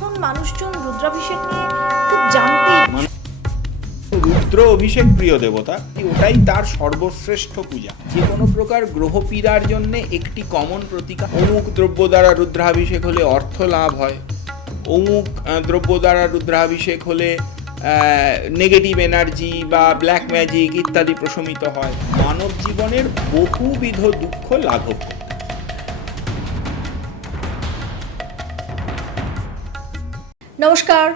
এখন মানুষজন রুদ্রাভিষেক নিয়ে খুব জানতে রুদ্র অভিষেক প্রিয় দেবতা, ওটাই তার সর্বশ্রেষ্ঠ পূজা। যে কোনো প্রকার গ্রহ পীড়ার জন্য একটি কমন প্রতীক। অমুক দ্রব্য দ্বারা রুদ্রাভিষেক হলে অর্থ লাভ হয়, অমুক দ্রব্য দ্বারা রুদ্রাভিষেক হলে নেগেটিভ এনার্জি বা ব্ল্যাক ম্যাজিক ইত্যাদি প্রশমিত হয়। মানব জীবনের বহুবিধ দুঃখ লাঘব করে। নমস্কার,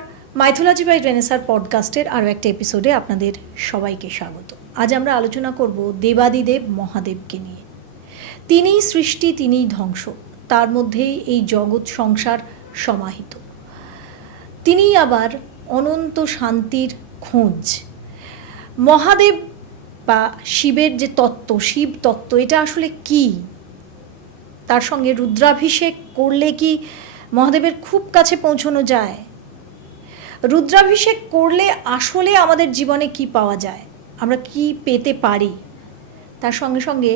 মাইথোলজি বাই রেনেসার পডকাস্টের আরও একটা এপিসোডে আপনাদের সবাইকে স্বাগত। আজ আমরা আলোচনা করব দেবাদিদেব মহাদেবকে নিয়ে। তিনিই সৃষ্টি, তিনিই ধ্বংস, তার মধ্যেই এই জগৎ সংসার সমাহিত। তিনিই আবার অনন্ত শান্তির খোঁজ। মহাদেব বা শিবের যে তত্ত্ব, শিব তত্ত্ব, এটা আসলে কি? তার সঙ্গে রুদ্রাভিষেক করলে কি মহাদেবের খুব কাছে পৌঁছানো যায়? রুদ্রাভিষেক করলে আসলে আমাদের জীবনে কি পাওয়া যায়, আমরা কি পেতে পারি? তার সঙ্গে সঙ্গে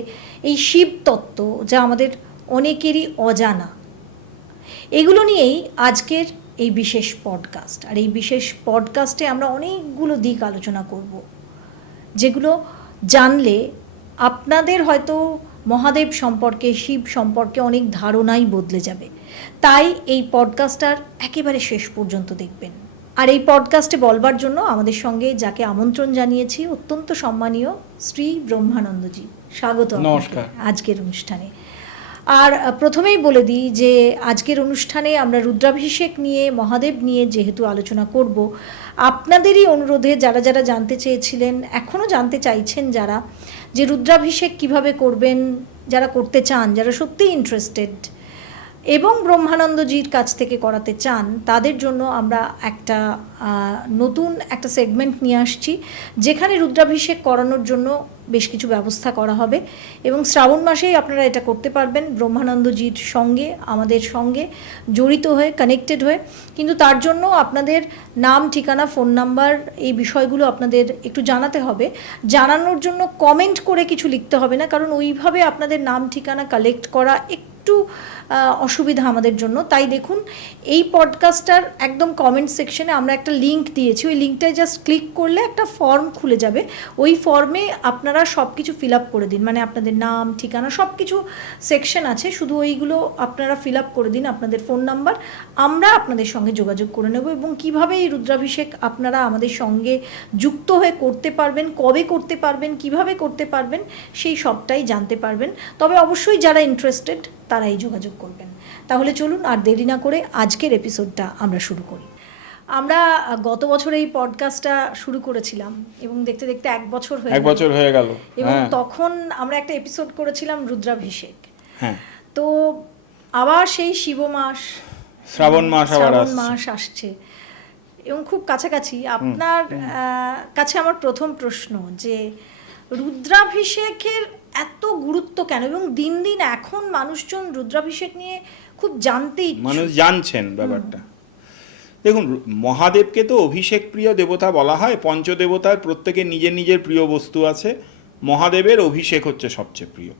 এই শিব তত্ত্ব, যা আমাদের অনেকেরই অজানা, এগুলো নিয়েই আজকের এই বিশেষ পডকাস্ট। আর এই বিশেষ পডকাস্টে আমরা অনেকগুলো দিক আলোচনা করব, যেগুলো জানলে আপনাদের হয়তো মহাদেব সম্পর্কে, শিব সম্পর্কে অনেক ধারণাই বদলে যাবে। তাই এই পডকাস্টটার একেবারে শেষ পর্যন্ত দেখবেন। আর এই পডকাস্টে বলবার জন্য আমাদের সঙ্গে যাকে আমন্ত্রণ জানিয়েছি, অত্যন্ত সম্মানীয় শ্রী ব্রহ্মানন্দজি। স্বাগত নমস্কার আজকের অনুষ্ঠানে। আর প্রথমেই বলে দিই যে আজকের অনুষ্ঠানে আমরা রুদ্রাভিষেক নিয়ে, মহাদেব নিয়ে যেহেতু আলোচনা করব, আপনাদেরই অনুরোধে যারা যারা জানতে চেয়েছিলেন, এখনও জানতে চাইছেন যারা, যে রুদ্রাভিষেক কিভাবে করবেন, যারা করতে চান, যারা সত্যিই ইন্টারেস্টেড এবং ব্রহ্মানন্দজির কাছ থেকে করাতে চান, তাদের জন্য আমরা একটা নতুন একটা সেগমেন্ট নিয়ে আসছি, যেখানে রুদ্রাভিষেক করানোর জন্য বেশ কিছু ব্যবস্থা করা হবে এবং শ্রাবণ মাসেই আপনারা এটা করতে পারবেন ব্রহ্মানন্দজির সঙ্গে, আমাদের সঙ্গে জড়িত হয়ে, কানেক্টেড হয়ে। কিন্তু তার জন্য আপনাদের নাম, ঠিকানা, ফোন নাম্বার, এই বিষয়গুলো আপনাদের একটু জানাতে হবে। জানানোর জন্য কমেন্ট করে কিছু লিখতে হবে না, কারণ ওইভাবে আপনাদের নাম ঠিকানা কালেক্ট করা একটু অসুবিধা আমাদের জন্য। তাই দেখুন, এই পডকাস্টটার একদম কমেন্ট সেকশনে আমরা একটা লিঙ্ক দিয়েছি। ওই লিঙ্কটায় জাস্ট ক্লিক করলে একটা ফর্ম খুলে যাবে। ওই ফর্মে আপনারা সব কিছু ফিল আপ করে দিন, মানে আপনাদের নাম, ঠিকানা, সব কিছু সেকশন আছে, শুধু ওইগুলো আপনারা ফিল আপ করে দিন, আপনাদের ফোন নাম্বার। আমরা আপনাদের সঙ্গে যোগাযোগ করে নেব এবং কিভাবে এই রুদ্রাভিষেক আপনারা আমাদের সঙ্গে যুক্ত হয়ে করতে পারবেন, কবে করতে পারবেন, কিভাবে করতে পারবেন, সেই সবটাই জানতে পারবেন। তবে অবশ্যই যারা ইন্টারেস্টেড তারাই যোগাযোগ করবেন। তাহলে চলুন আর দেরি না করে আজকের এপিসোডটা আমরা শুরু করি। আমরা গত বছর এই পডকাস্টটা শুরু করেছিলাম এবং দেখতে দেখতে এক বছর হয়ে গেল এবং তখন আমরা একটা এপিসোড করেছিলাম রুদ্রাভিষেক। তো আবার সেই শিব মাস, শ্রাবণ মাস আসছে এবং খুব কাছাকাছি। আপনার কাছে আমার প্রথম প্রশ্ন, যে রুদ্রাভিষেকের এত গুরুত্ব কেন, এবং দিন দিন এখন মানুষজন রুদ্রাভিষেক নিয়ে খুব জানতেই, মানুষ জানছেন ব্যাপারটা। দেখুন, মহাদেবকে তো অভিষেক প্রিয় দেবতা বলা হয়। পঞ্চদেবতার প্রত্যেকের নিজের নিজের প্রিয় বস্তু আছে। মহাদেবের অভিষেক হচ্ছে সবচেয়ে প্রিয়।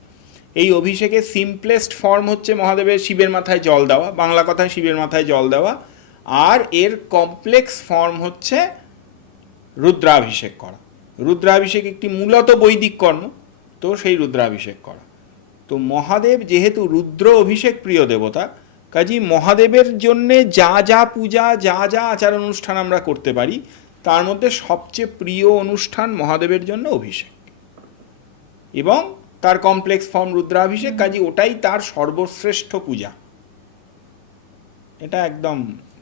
এই অভিষেকের সিম্পলেস্ট ফর্ম হচ্ছে মহাদেবের শিবের মাথায় জল দেওয়া, বাংলা কথায় শিবের মাথায় জল দেওয়া। আর এর কমপ্লেক্স ফর্ম হচ্ছে রুদ্রাভিষেক করা। রুদ্রাভিষেক একটি মূলত বৈদিক কর্ম, তো সেই রুদ্রাভিষেক করা। তো মহাদেব যেহেতু রুদ্র অভিষেক প্রিয় দেবতা, কাজেই মহাদেবের জন্যে যা যা পূজা, যা যা আচার অনুষ্ঠান আমরা করতে পারি, তার মধ্যে সবচেয়ে প্রিয় অনুষ্ঠান মহাদেবের জন্য অভিষেক এবং তার কমপ্লেক্স ফর্ম রুদ্রাভিষেক। কাজেই ওটাই তার সর্বশ্রেষ্ঠ পূজা। এটা একদম,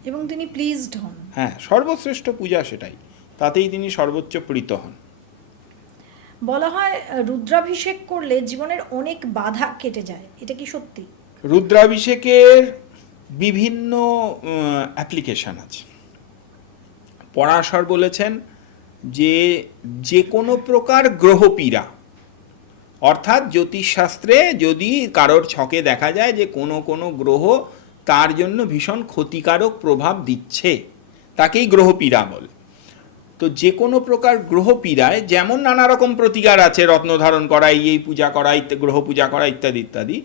এবং তিনি প্লিজড হন। হ্যাঁ, সর্বশ্রেষ্ঠ পূজা সেটাই, তাতেই তিনি সর্বোচ্চ প্রীত হন। বলা হয় রুদ্রাভিষেক করলে জীবনের অনেক বাধা কেটে যায়, এটা কি সত্যি? রুদ্রাভিষেকের বিভিন্ন অ্যাপ্লিকেশান আছে। পরাশর বলেছেন যে যে কোনো প্রকার গ্রহপীড়া, অর্থাৎ জ্যোতিষশাস্ত্রে যদি কারোর ছকে দেখা যায় যে কোনো গ্রহ তার জন্য ভীষণ ক্ষতিকারক প্রভাব দিচ্ছে, তাকেই গ্রহপীড়া বলে। তো যে কোনো প্রকার গ্রহ পীড়ায় যেমন নানা রকম প্রতিকার আছে, রত্ন ধারণ করা, এই পূজা করা, গ্রহ পূজা করা ইত্যাদি ইত্যাদি।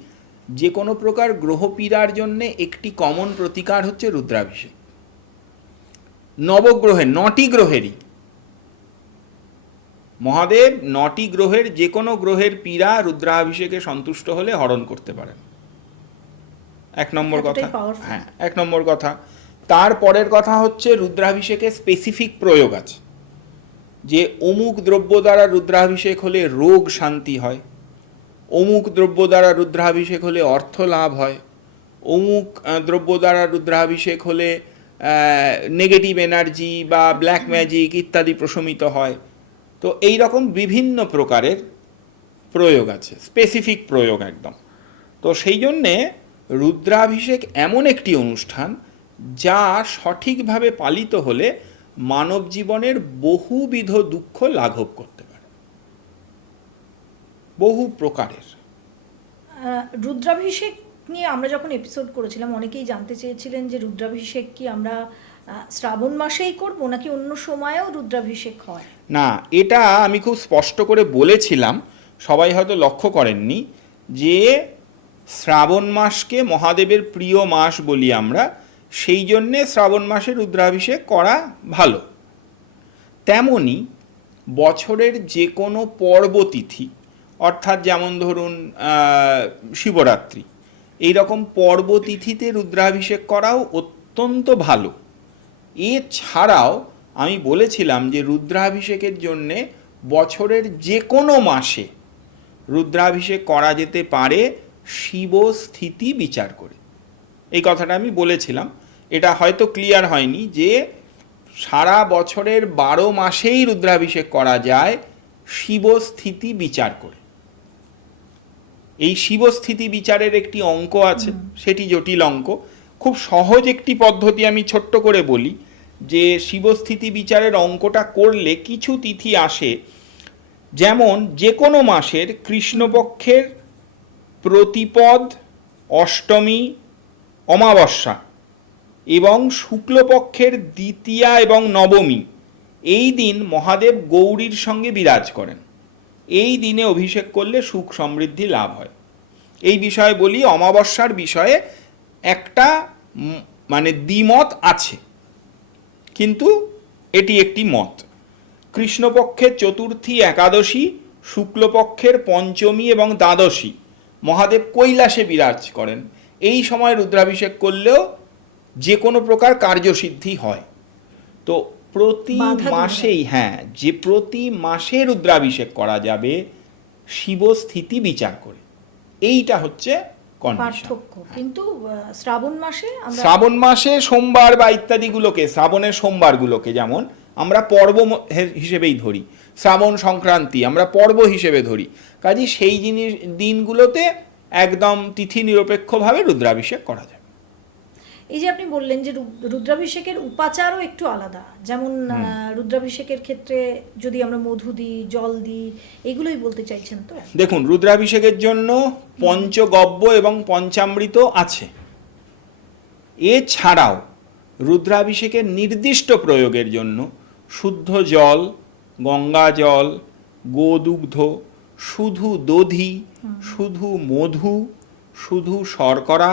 যে কোনো প্রকার গ্রহ পীড়ার জন্যে একটি কমন প্রতিকার হচ্ছে রুদ্রাভিষেক। নবগ্রহের 9টি গ্রহেরই। মহাদেব 9টি গ্রহের যে কোনো গ্রহের পীড়া রুদ্রাভিষেকে সন্তুষ্ট হলে হরণ করতে পারেন। 1 নম্বর কথা। এতটাই powerful। হ্যাঁ, 1 নম্বর কথা। তারপরের কথা হচ্ছে রুদ্রাভিষেকে স্পেসিফিক প্রয়োগ আছে, যে অমুক দ্রব্য দ্বারা রুদ্রাভিষেক হলে রোগ শান্তি হয়, অমুক দ্রব্য দ্বারা রুদ্রাভিষেক হলে অর্থ লাভ হয়, অমুক দ্রব্য দ্বারা রুদ্রাভিষেক হলে নেগেটিভ এনার্জি বা ব্ল্যাক ম্যাজিক ইত্যাদি প্রশমিত হয়। তো এই রকম বিভিন্ন প্রকারের প্রয়োগ আছে, স্পেসিফিক প্রয়োগ একদম। তো সেই জন্যে রুদ্রাভিষেক এমন একটি অনুষ্ঠান যা সঠিকভাবে পালিত হলে মানব জীবনের বহুবিধ দুঃখ লাঘব করতে পারে, বহু প্রকারের। রুদ্রাভিষেক নিয়ে আমরা যখন এপিসোড করেছিলাম অনেকেই জানতে চেয়েছিলেন যে রুদ্রাভিষেক কি আমরা শ্রাবণ মাসেই করব নাকি অন্য সময়েও রুদ্রাভিষেক হয়? না, এটা আমি খুব স্পষ্ট করে বলেছিলাম, সবাই হয়তো লক্ষ্য করেননি, যে শ্রাবণ মাসকে মহাদেবের প্রিয় মাস বলি আমরা, সেই জন্যে শ্রাবণ মাসে রুদ্রাভিষেক করা ভালো। তেমনি বছরের যে কোনো পর্বতিথি, অর্থাৎ যেমন ধরুন শিবরাত্রি, এই রকম পর্বতিথিতে রুদ্রাভিষেক করাও অত্যন্ত ভালো। এছাড়াও আমি বলেছিলাম যে রুদ্রাভিষেকের জন্যে বছরের যে কোনো মাসে রুদ্রাভিষেক করা যেতে পারে শিব স্থিতি বিচার করে। এই কথাটা আমি বলেছিলাম। এটা হয়তো ক্লিয়ার হয়নি যে সারা বছরের 12 মাসেই রুদ্রাভিষেক করা যায় শিব স্থিতি বিচার করে। এই শিবস্থিতি বিচারের একটি অঙ্ক আছে, সেটি জটিল অঙ্ক। খুব সহজ একটি পদ্ধতি আমি ছোট্ট করে বলি, যে শিবস্থিতি বিচারের অঙ্কটা করলে কিছু তিথি আসে, যেমন যে কোনো মাসের কৃষ্ণপক্ষের প্রতিপদ, অষ্টমী, অমাবস্যা এবং শুক্লপক্ষের দ্বিতীয়া এবং নবমী, এই দিন মহাদেব গৌরীর সঙ্গে বিরাজ করেন। এই দিনে অভিষেক করলে সুখ সমৃদ্ধি লাভ হয়। এই বিষয়ে বলি, অমাবস্যার বিষয়ে একটা মানে দ্বিমত আছে, কিন্তু এটি একটি মত। কৃষ্ণপক্ষের চতুর্থী, একাদশী, শুক্লপক্ষের পঞ্চমী এবং দ্বাদশী মহাদেব কৈলাসে বিরাজ করেন। এই সময় রুদ্রাভিষেক করলেও যে কোনো প্রকার কার্যসিদ্ধি হয়। তো প্রতি মাসেই, হ্যাঁ, যে প্রতি মাসে রুদ্রাভিষেক করা যাবে শিবস্থিতি বিচার করে, এইটা হচ্ছে পার্থক্য। কিন্তু শ্রাবণ মাসে সোমবার বা ইত্যাদিগুলোকে, শ্রাবণের সোমবারগুলোকে যেমন আমরা পর্ব হিসেবেই ধরি, শ্রাবণ সংক্রান্তি আমরা পর্ব হিসেবে ধরি, কাজে সেই দিনগুলোতে একদম তিথি নিরপেক্ষভাবে রুদ্রাভিষেক করা যায়। এই যে আপনি বললেন যে রুদ্রাভিষেকের উপাচারও একটু আলাদা, যেমন রুদ্রাভিষেকের ক্ষেত্রে যদি আমরা মধু দিই, জল দিই, এগুলোই বলতে চাইছেন তো? দেখুন, রুদ্রাভিষেকের জন্য পঞ্চগব্য এবং পঞ্চামৃত আছে। এছাড়াও রুদ্রাভিষেকের নির্দিষ্ট প্রয়োগের জন্য শুদ্ধ জল, গঙ্গা জল, গোদুগ্ধ, শুধু দধি, শুধু মধু, শুধু শর্করা,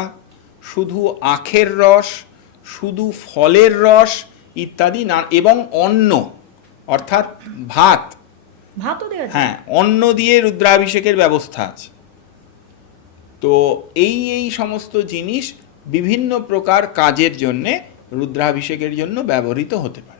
শুধু আখের রস, শুধু ফলের রস ইত্যাদি এবং অন্ন, অর্থাৎ ভাতও দেওয়া যায়। হ্যাঁ, অন্ন দিয়ে রুদ্রাভিষেকের ব্যবস্থা আছে। তো এই সমস্ত জিনিস বিভিন্ন প্রকার কাজের জন্যে রুদ্রাভিষেকের জন্য ব্যবহৃত হতে পারে।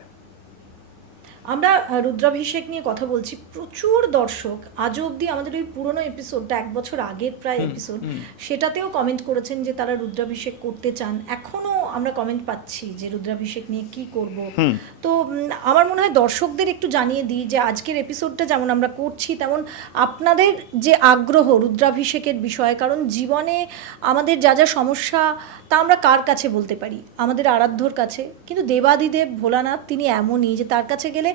আমরা রুদ্রাভিষেক নিয়ে কথা বলছি, প্রচুর দর্শক আজও অবধি আমাদের ওই পুরনো এপিসোডটা 1 বছর আগের প্রায় এপিসোড, সেটাতেও কমেন্ট করেছেন যে তারা রুদ্রাভিষেক করতে চান। এখনো আমরা কমেন্ট পাচ্ছি যে রুদ্রাভিষেক নিয়ে কি করব। তো আমার মনে হয় দর্শকদের একটু জানিয়ে দিই যে আজকের এপিসোডটা যেমন আমরা করছি, তেমন আপনাদের যে আগ্রহ রুদ্রাভিষেকের বিষয়ে, কারণ জীবনে আমাদের যা যা সমস্যা তা আমরা কার কাছে বলতে পারি? আমাদের আরাধ্যর কাছে। কিন্তু দেবাদিদেব ভোলানাথ তিনি এমনই যে তার কাছে গেলে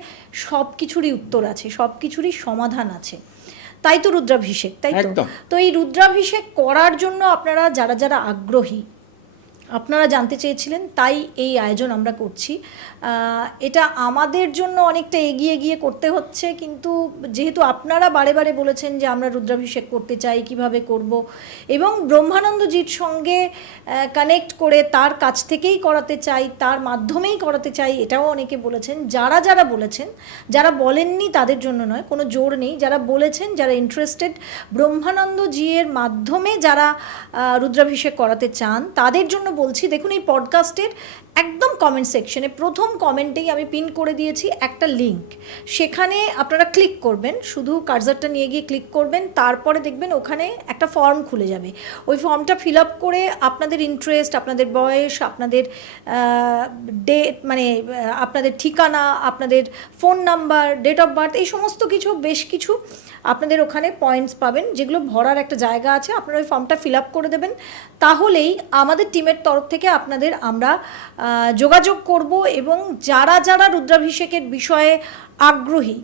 সব কিছুরই উত্তর আছে, সব কিছুরই সমাধান আছে। তাই তো রুদ্রাভিষেক, তাই তো? তো এই রুদ্রাভিষেক করার জন্য আপনারা যারা যারা আগ্রহী, আপনারা জানতে চেয়েছিলেন, তাই এই আয়োজন আমরা করছি। এটা আমাদের জন্য অনেকটা এগিয়ে গিয়ে করতে হচ্ছে, কিন্তু যেহেতু আপনারা বারে বারে বলেছেন যে আমরা রুদ্রাভিষেক করতে চাই, কিভাবে করব, এবং ব্রহ্মানন্দজির সঙ্গে কানেক্ট করে তার কাছ থেকেই করাতে চাই, তার মাধ্যমেই করাতে চাই, এটাও অনেকে বলেছেন। যারা যারা বলেছেন, যারা বলেননি তাদের জন্য নয়, কোনো জোর নেই, যারা বলেছেন, যারা ইন্টারেস্টেড, ব্রহ্মানন্দজির মাধ্যমে যারা রুদ্রাভিষেক করাতে চান তাদের জন্য বলছি, দেখুন এই পডকাস্টের একদম কমেন্ট সেকশনে প্রথম কমেন্টেই আমি পিন করে দিয়েছি একটা লিঙ্ক। সেখানে আপনারা ক্লিক করবেন, শুধু কার্সারটা নিয়ে গিয়ে ক্লিক করবেন, তারপরে দেখবেন ওখানে একটা ফর্ম খুলে যাবে। ওই ফর্মটা ফিল আপ করে আপনাদের ইন্টারেস্ট, আপনাদের বয়স, আপনাদের ডেট, মানে আপনাদের ঠিকানা, আপনাদের phone number, date of birth, এই সমস্ত কিছু, বেশ কিছু আপনাদের ওখানে পয়েন্টস পাবেন, যেগুলো ভরার একটা জায়গা আছে। আপনারা ওই ফর্মটা ফিল আপ করে দেবেন, তাহলেই আমাদের টিমের তরফ থেকে আপনাদের আমরা যোগাযোগ করব, এবং যারা যারা রুদ্রাভিষেকের বিষয়ে আগ্রহী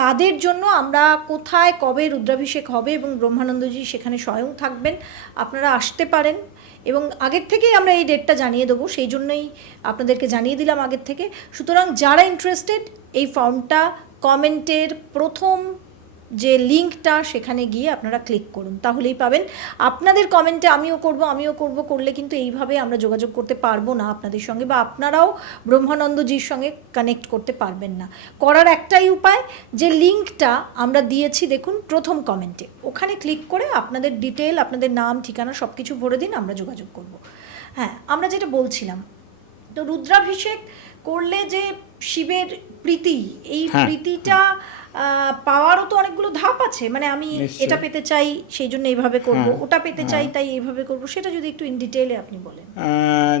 তাদের জন্য আমরা কোথায় কবে রুদ্রাভিষেক হবে এবং ব্রহ্মানন্দজি সেখানে স্বয়ং থাকবেন, আপনারা আসতে পারেন। এবং আগের থেকেই আমরা এই ডেটটা জানিয়ে দেবো, সেই জন্যই আপনাদেরকে জানিয়ে দিলাম আগের থেকে। সুতরাং যারা ইন্টারেস্টেড, এই ফর্মটা কমেন্টের প্রথম যে লিঙ্কটা, সেখানে গিয়ে আপনারা ক্লিক করুন, তাহলেই পাবেন। আপনাদের কমেন্টে আমিও করব করলে কিন্তু এইভাবে আমরা যোগাযোগ করতে পারবো না আপনাদের সঙ্গে, বা আপনারাও ব্রহ্মানন্দজির সঙ্গে কানেক্ট করতে পারবেন না। করার একটাই উপায়, যে লিঙ্কটা আমরা দিয়েছি দেখুন প্রথম কমেন্টে, ওখানে ক্লিক করে আপনাদের ডিটেল, আপনাদের নাম, ঠিকানা সব কিছু ভরে দিন, আমরা যোগাযোগ করব। হ্যাঁ, আমরা যেটা বলছিলাম, তো রুদ্রাভিষেক করলে যে শিবের প্রীতি, এই প্রীতিটা পাওয়ারও তো অনেকগুলো ধাপ আছে। মানে আমি এটা পেতে চাই সেই জন্য এইভাবে করব, ওটা পেতে চাই তাই এইভাবে করব, সেটা যদি একটু ইন ডিটেইলে আপনি বলেন।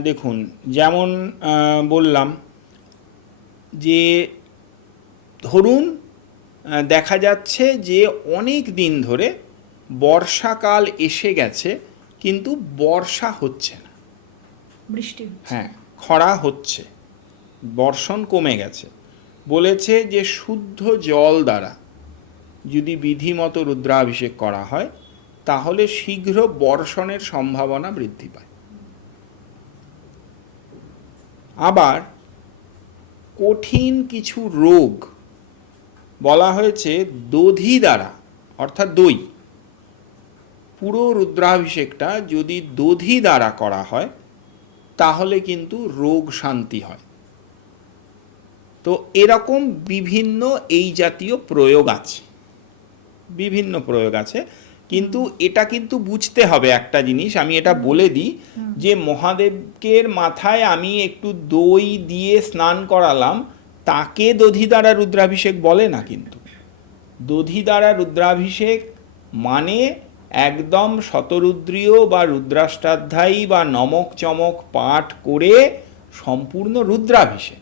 দেখুন, যেমন বললাম যে ধরুন দেখা যাচ্ছে যে অনেক দিন ধরে বর্ষাকাল এসে গেছে কিন্তু বর্ষা হচ্ছে না, বৃষ্টি, হ্যাঁ, খরা হচ্ছে, বর্ষণ কমে গেছে। বলেছে যে শুদ্ধ জল দ্বারা যদি বিধিমতো রুদ্রাভিষেক করা হয় তাহলে শীঘ্র বর্ষণের সম্ভাবনা বৃদ্ধি পায়। আবার কঠিন কিছু রোগ বলা হয়েছে দধি দ্বারা, অর্থাৎ দই, পুরো রুদ্রাভিষেকটা যদি দধি দ্বারা করা হয় তাহলে কিন্তু রোগ শান্তি হয়। তো এরকম বিভিন্ন এই জাতীয় প্রয়োগ আছে, বিভিন্ন প্রয়োগ আছে, কিন্তু এটা কিন্তু বুঝতে হবে একটা জিনিস, আমি এটা বলে দিই, যে মহাদেবকের মাথায় আমি একটু দই দিয়ে স্নান করালাম, তাকে দধি দ্বারা রুদ্রাভিষেক বলে না। কিন্তু দধি দ্বারা রুদ্রাভিষেক মানে একদম শতরুদ্রীয় বা রুদ্রাষ্টাধ্যায়ী বা নমক চমক পাঠ করে সম্পূর্ণ রুদ্রাভিষেক।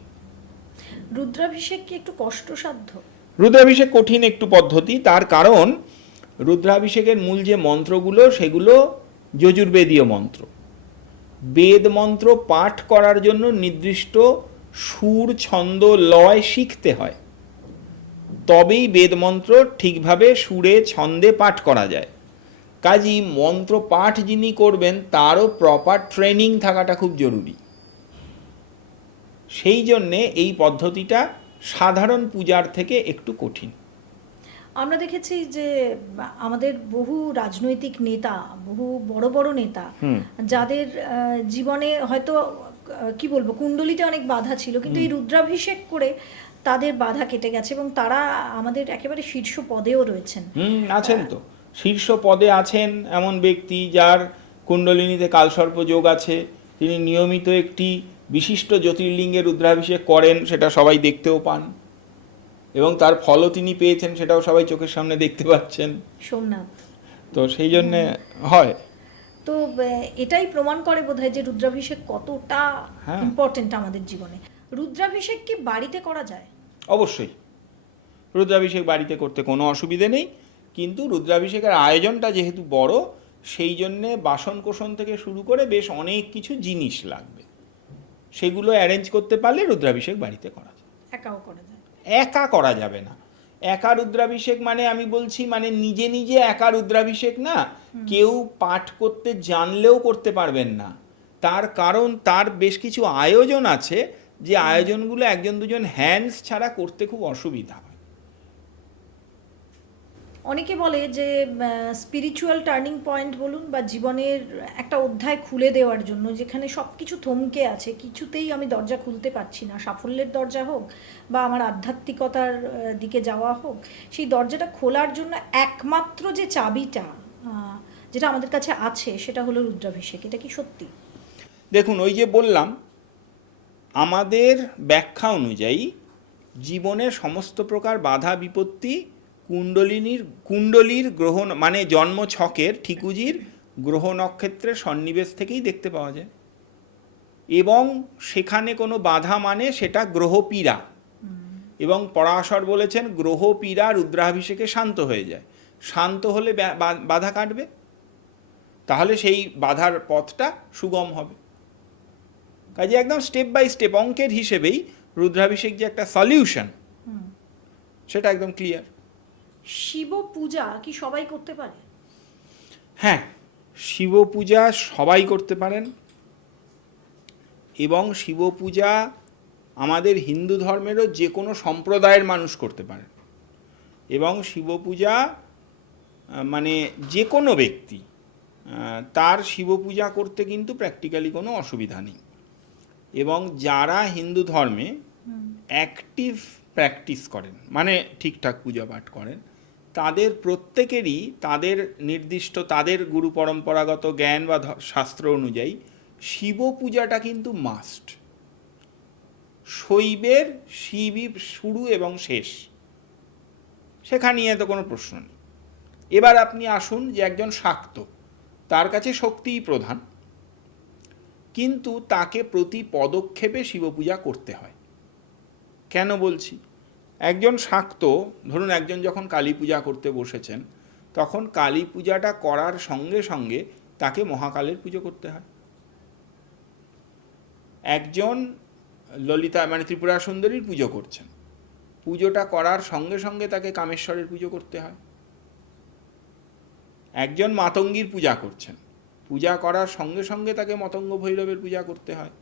রুদ্রাভিষেক কি একটু কষ্টসাধ্য? রুদ্রাভিষেক কঠিন একটু পদ্ধতি, তার কারণ রুদ্রাভিষেকের মূল যে মন্ত্রগুলো সেগুলো যজুর্বেদীয় মন্ত্র। বেদ মন্ত্র পাঠ করার জন্য নির্দিষ্ট সুর, ছন্দ, লয় শিখতে হয়, তবেই বেদ মন্ত্র ঠিকভাবে সুরে, ছন্দে পাঠ করা যায়। কাজেই মন্ত্র পাঠ যিনি করবেন তারও প্রপার ট্রেনিং থাকাটা খুব জরুরি। সেই জন্যে এই পদ্ধতিটা সাধারণ পূজার থেকে একটু কঠিন। আমরা দেখেছি যে আমাদের বহু রাজনৈতিক নেতা, বহু বড় বড় নেতা, যাদের জীবনে হয়তো কি বলবো, কুণ্ডলিতে অনেক বাধা ছিল, কিন্তু এই রুদ্রাভিষেক করে তাদের বাধা কেটে গেছে এবং তারা আমাদের একেবারে শীর্ষ পদেও রয়েছেন। আছেন তো, শীর্ষ পদে আছেন এমন ব্যক্তি যার কুণ্ডলিনীতে কালসর্প যোগ আছে, তিনি নিয়মিত একটি বিশিষ্ট জ্যোতির্লিঙ্গে রুদ্রাভিষেক করেন, সেটা সবাই দেখতেও পান, এবং তার ফলও তিনি পেয়েছেন, সেটাও সবাই চোখের সামনে দেখতে পাচ্ছেন। সোমনাথ। তো সেই জন্যে হয়। তো এটাই প্রমাণ করে বোধহয় যে রুদ্রাভিষেক কতটা ইম্পর্টেন্ট আমাদের জীবনে। রুদ্রাভিষেক কি বাড়িতে করা যায়? অবশ্যই, রুদ্রাভিষেক বাড়িতে করতে কোনো অসুবিধে নেই, কিন্তু রুদ্রাভিষেকের আয়োজনটা যেহেতু বড়, সেই জন্যে বাসন কোসন থেকে শুরু করে বেশ অনেক কিছু জিনিস লাগবে, সেগুলো অ্যারেঞ্জ করতে পারলে রুদ্রাভিষেক বাড়িতে করা যায়। একাও করা যায়? একা করা যাবে না। একা রুদ্রাভিষেক মানে আমি বলছি মানে নিজে নিজে একা রুদ্রাভিষেক না, কেউ পাঠ করতে জানলেও করতে পারবেন না, তার কারণ তার বেশ কিছু আয়োজন আছে, যে আয়োজনগুলো একজন দুজন হ্যান্ডস ছাড়া করতে খুব অসুবিধা হয়। অনেকে বলে যে স্পিরিচুয়াল টার্নিং পয়েন্ট বলুন বা জীবনের একটা অধ্যায় খুলে দেওয়ার জন্য, যেখানে সব কিছু থমকে আছে, কিছুতেই আমি দরজা খুলতে পারছি না, সাফল্যের দরজা হোক বা আমার আধ্যাত্মিকতার দিকে যাওয়া হোক, সেই দরজাটা খোলার জন্য একমাত্র যে চাবিটা যেটা আমাদের কাছে আছে সেটা হলো রুদ্রাভিষেক। এটা কি সত্যি? দেখুন, ওই যে বললাম, আমাদের ব্যাখ্যা অনুযায়ী জীবনের সমস্ত প্রকার বাধা বিপত্তি কুণ্ডলীর গ্রহ, মানে জন্ম ছকের ঠিকুজির গ্রহ নক্ষত্রের সন্নিবেশ থেকেই দেখতে পাওয়া যায়। এবং সেখানে কোনো বাধা মানে সেটা গ্রহপীড়া, এবং পরাশর বলেছেন গ্রহপীড়া রুদ্রাভিষেকে শান্ত হয়ে যায়। শান্ত হলে বাধা কাটবে, তাহলে সেই বাধার পথটা সুগম হবে। কাজে একদম স্টেপ বাই স্টেপ অঙ্কের হিসেবেই রুদ্রাভিষেক যে একটা সলিউশন, সেটা একদম ক্লিয়ার। শিব পূজা কি সবাই করতে পারে? হ্যাঁ, শিব পূজা সবাই করতে পারেন, এবং শিব পূজা আমাদের হিন্দু ধর্মেরও যে কোনো সম্প্রদায়ের মানুষ করতে পারেন, এবং শিব পূজা মানে যে কোনো ব্যক্তি তার শিব পূজা করতে কিন্তু প্র্যাকটিক্যালি কোনো অসুবিধা নেই। এবং যারা হিন্দু ধর্মে অ্যাক্টিভ প্র্যাকটিস করেন, মানে ঠিকঠাক পূজা পাঠ করেন, তাদের প্রত্যেকেরই তাদের নির্দিষ্ট তাদের গুরু পরম্পরাগত জ্ঞান বা শাস্ত্র অনুযায়ী শিব পূজাটা কিন্তু মাস্ট। শৈবের শিবই শুরু এবং শেষ, সেখানে নিয়ে তো কোনো প্রশ্ন নেই। এবার আপনি আসুন যে একজন শাক্ত, তার কাছে শক্তিই প্রধান, কিন্তু তাকে প্রতি পদক্ষেপে শিব পূজা করতে হয়। কেন বলছি? একজন শাক্ত, ধরুন একজন যখন কালী পূজা করতে বসেছেন, তখন কালী পূজাটা করার সঙ্গে সঙ্গে তাকে মহাকালের পুজো করতে হয়। একজন ললিতা মানে ত্রিপুরা সুন্দরীর পুজো করছেন, পুজোটা করার সঙ্গে সঙ্গে তাকে কামেশ্বরের পুজো করতে হয়। একজন মাতঙ্গীর পূজা করছেন, পূজা করার সঙ্গে সঙ্গে তাকে মতঙ্গ ভৈরবের পূজা করতে হয়।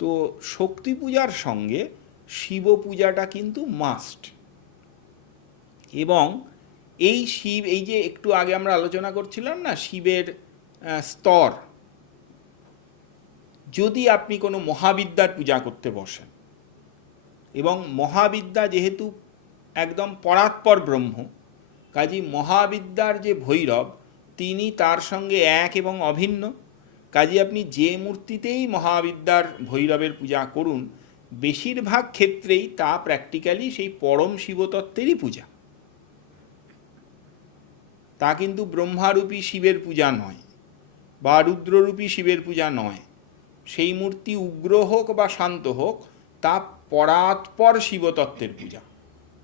তো শক্তি পূজার সঙ্গে শিব পূজাটা কিন্তু মাস্ট। এবং এই শিব, এই যে একটু আগে আমরা আলোচনা করছিলাম না শিবের স্তর, যদি আপনি কোনো মহাবিদ্যার পূজা করতে বসেন, এবং মহাবিদ্যা যেহেতু একদম পরাৎপর ব্রহ্ম, কাজী মহাবিদ্যার যে ভৈরব তিনি তার সঙ্গে এক এবং অভিন্ন। কাজী আপনি যে মূর্তিতেই মহাবিদ্যার ভৈরবের পূজা করুন, বেশিরভাগ ক্ষেত্রেই তা প্র্যাকটিক্যালি সেই পরম শিবতত্ত্বেরই পূজা। তা কিন্তু ব্রহ্মারূপী শিবের পূজা নয়, বা রুদ্ররূপী শিবের পূজা নয়। সেই মূর্তি উগ্র হোক বা শান্ত হোক, তা পরাৎপর শিবতত্ত্বের পূজা,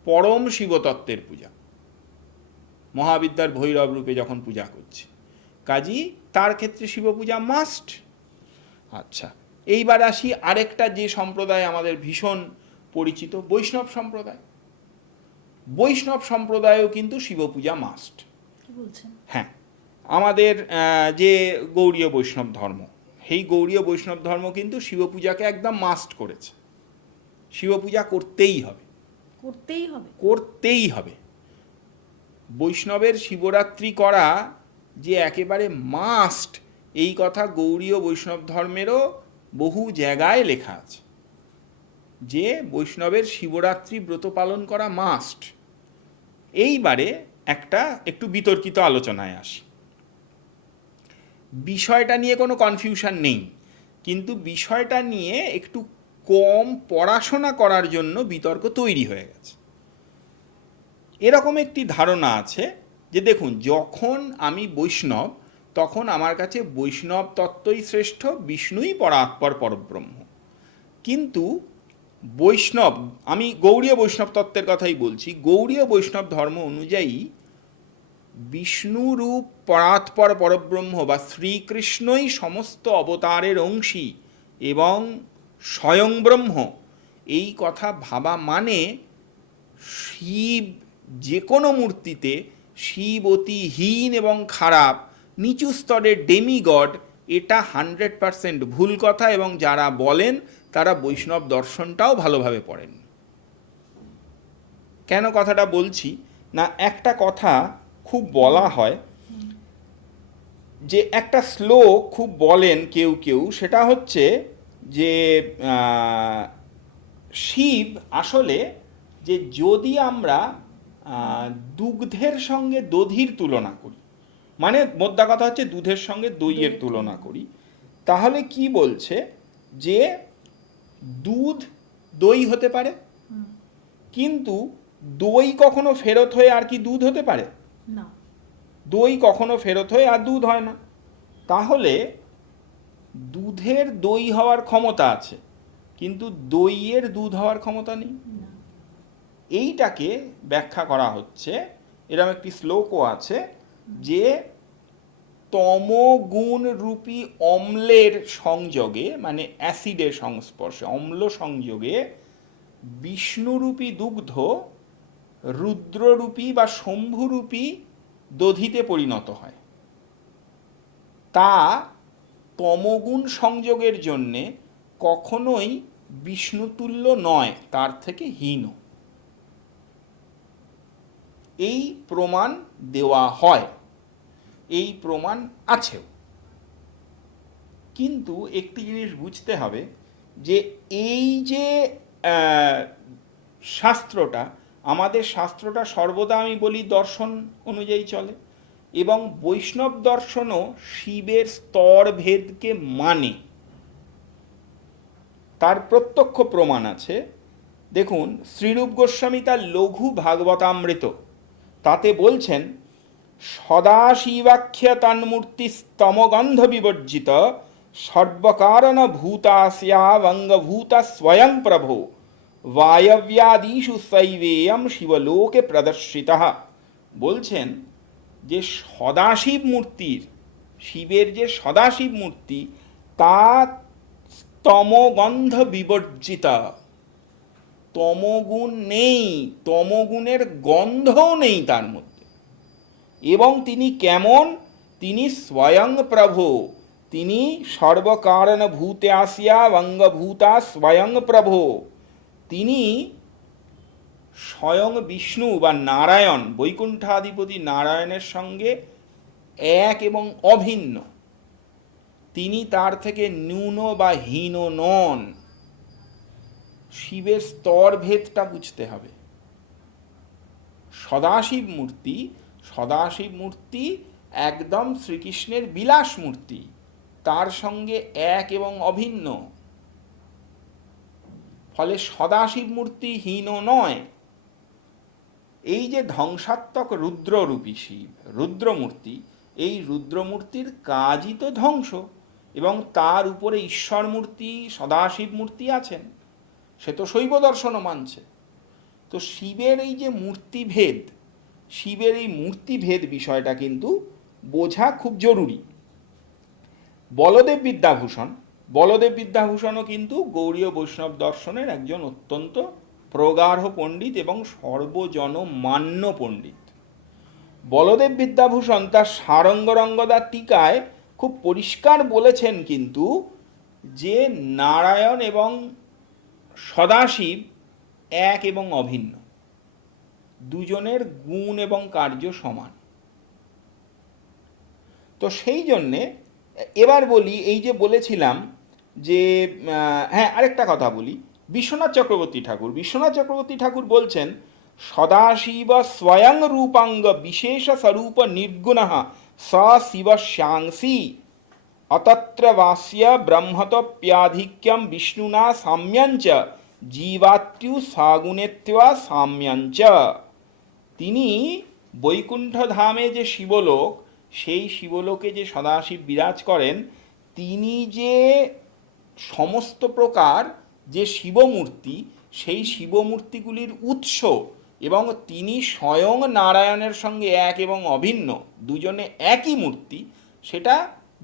পরম শিবতত্ত্বের পূজা, মহাবিদ্যার ভৈরব রূপে যখন পূজা করছে। কাজী তার ক্ষেত্রে শিব পূজা মাস্ট। আচ্ছা, এইবার আসি আরেকটা যে সম্প্রদায় আমাদের ভীষণ পরিচিত, বৈষ্ণব সম্প্রদায়। বৈষ্ণব সম্প্রদায়েও কিন্তু শিব পূজা মাস্ট। কি বলছেন? হ্যাঁ, আমাদের যে গৌড়ীয় বৈষ্ণব ধর্ম, সেই গৌড়ীয় বৈষ্ণব ধর্ম কিন্তু শিব পূজাকে একদম মাস্ট করেছে। শিব পূজা করতেই হবে, করতেই হবে, করতেই হবে। বৈষ্ণবের শিবরাত্রি করা যে একেবারে মাস্ট, এই কথা গৌড়ীয় বৈষ্ণব ধর্মেরও বহু জায়গায় লেখা আছে, যে বৈষ্ণবের শিবরাত্রি ব্রত পালন করা মাস্ট। এইবারে একটু বিতর্কিত আলোচনায় আসি। বিষয়টা নিয়ে কোনো কনফিউশন নেই, কিন্তু বিষয়টা নিয়ে একটু কম পড়াশোনা করার জন্য বিতর্ক তৈরি হয়ে গেছে। এরকম একটি ধারণা আছে যে দেখুন, যখন আমি বৈষ্ণব, তখন আমার কাছে বৈষ্ণব তত্ত্বই শ্রেষ্ঠ, বিষ্ণুই পরাৎপর পরব্রহ্ম। কিন্তু বৈষ্ণব, আমি গৌড়ীয় বৈষ্ণব তত্ত্বের কথাই বলছি, গৌড়ীয় বৈষ্ণব ধর্ম অনুযায়ী বিষ্ণুরূপ পরাৎপর পরব্রহ্ম বা শ্রীকৃষ্ণই সমস্ত অবতারের অংশী এবং স্বয়ং ব্রহ্ম, এই কথা ভাবা মানে শিব যে কোনো মূর্তিতে শিব অতি হীন এবং খারাপ, নিচু স্তরের ডেমিগড, এটা 100% ভুল কথা, এবং যারা বলেন তারা বৈষ্ণব দর্শনটাও ভালোভাবে পড়েন। কেন কথাটা বলছি না, একটা কথা খুব বলা হয় যে একটা শ্লোক খুব বলেন কেউ কেউ, সেটা হচ্ছে যে শিব আসলে, যে যদি আমরা দুগ্ধের সঙ্গে দধির তুলনা করি, মানে মোদ্দা কথা হচ্ছে দুধের সঙ্গে দইয়ের তুলনা করি, তাহলে কি বলছে যে দুধ দই হতে পারে, কিন্তু দই কখনো ফেরত হয়ে আর কি দুধ হতে পারে না, দই কখনো ফেরত হয়ে আর দুধ হয় না। তাহলে দুধের দই হওয়ার ক্ষমতা আছে, কিন্তু দইয়ের দুধ হওয়ার ক্ষমতা নেই। এইটাকে ব্যাখ্যা করা হচ্ছে, এরকম একটি শ্লোকও আছে যে তমগুণ রূপী অম্লের সংযোগে, মানে অ্যাসিডের সংস্পর্শে, অম্ল সংযোগে বিষ্ণুরূপী দুগ্ধ রুদ্ররূপী বা শম্ভুরূপী দধিতে পরিণত হয়। তা তমগুণ সংযোগের জন্যে কখনোই বিষ্ণুতুল্য নয়, তার থেকে হীন। এই প্রমাণ দেওয়া হয়, এই প্রমাণ আছেও। কিন্তু একটি জিনিস বুঝতে হবে যে এই যে শাস্ত্রটা, আমাদের শাস্ত্রটা সর্বদা আমি বলি দর্শন অনুযায়ী চলে, এবং বৈষ্ণব দর্শনও শিবের স্তর ভেদকে মানে। তার প্রত্যক্ষ প্রমাণ আছে। দেখুন, শ্রীরূপ গোস্বামী তার লঘু ভাগবতামৃত তাতে বলছেন, সদাশিবাখ্য তন্মূর্তি স্তমগন্ধ বিবর্জিত সর্বকারণ ভূতাস্যাবঙ্গভূতা স্বয়ং প্রভো বায়ব্যাদিষু শৈবেয়ম শিবলোকে প্রদর্শিত। বলছেন যে সদাশিব মূর্তির, শিবের যে সদাশিব মূর্তি, তা তমগন্ধ বিবর্জিত, তমগুণ নেই, তমগুণের গন্ধও নেই তার মধ্যে। এবং তিনি কেমন? তিনি স্বয়ং প্রভু, তিনি সর্বকারণ ভূতে আসিয়া অঙ্গভূতা স্বয়ং প্রভু, তিনি স্বয়ং বিষ্ণু বা নারায়ণ, বৈকুণ্ঠাধিপতি নারায়ণের সঙ্গে এক এবং অভিন্ন। তিনি তার থেকে ন্যূন বা হীন নন। শিবের স্তর ভেদটা বুঝতে হবে। সদাশিব মূর্তি, সদাশিব মূর্তি একদম শ্রীকৃষ্ণের বিলাস মূর্তি, তার সঙ্গে এক এবং অভিন্ন। ফলে সদাশিব মূর্তি হীন নয়। এই যে ধ্বংসাত্মক রুদ্ররূপী শিব, রুদ্রমূর্তি, এই রুদ্রমূর্তির কাজই তো ধ্বংস, এবং তার উপরে ঈশ্বর মূর্তি, সদাশিব মূর্তি আছেন, সে তো শৈব দর্শনও মানছে। তো শিবের এই যে মূর্তিভেদ, শিবের এই মূর্তিভেদ বিষয়টা কিন্তু বোঝা খুব জরুরি। বলদেব বিদ্যাভূষণ, বলদেব বিদ্যাভূষণও কিন্তু গৌড়ীয় বৈষ্ণব দর্শনের একজন অত্যন্ত প্রগাঢ় পণ্ডিত এবং সর্বজনমান্য পণ্ডিত। বলদেব বিদ্যাভূষণ তার সারঙ্গরঙ্গদার টিকায় খুব পরিষ্কার বলেছেন কিন্তু, যে নারায়ণ এবং সদাশিব এক এবং অভিন্ন, দুজনের গুণ এবং কার্য সমান। তো সেই জন্যে এবার বলি, এই যে বলেছিলাম যে হ্যাঁ, আরেকটা কথা বলি। বিশ্বনাথ চক্রবর্তী ঠাকুর, বিশ্বনাথ চক্রবর্তী ঠাকুর বলছেন, সদাশিব স্বয়ং রূপাঙ্গ বিশেষ স্বরূপ নির্গুণ স শিব শ্যাংসি অতত্র বাস্য ব্রহ্মতপ্যাধিক্যম বিষ্ণুনা সাম্যঞ্চ জীবাত্যু সাগুণেত্বা সাম্যঞ্চ। তিনি বৈকুণ্ঠ ধামে যে শিবলোক, সেই শিবলোকে যে সদাশিব বিরাজ করেন, তিনি যে সমস্ত প্রকার যে শিবমূর্তি, সেই শিবমূর্তিগুলির উৎস, এবং তিনি স্বয়ং নারায়ণের সঙ্গে এক এবং অভিন্ন, দুজনে একই মূর্তি, সেটা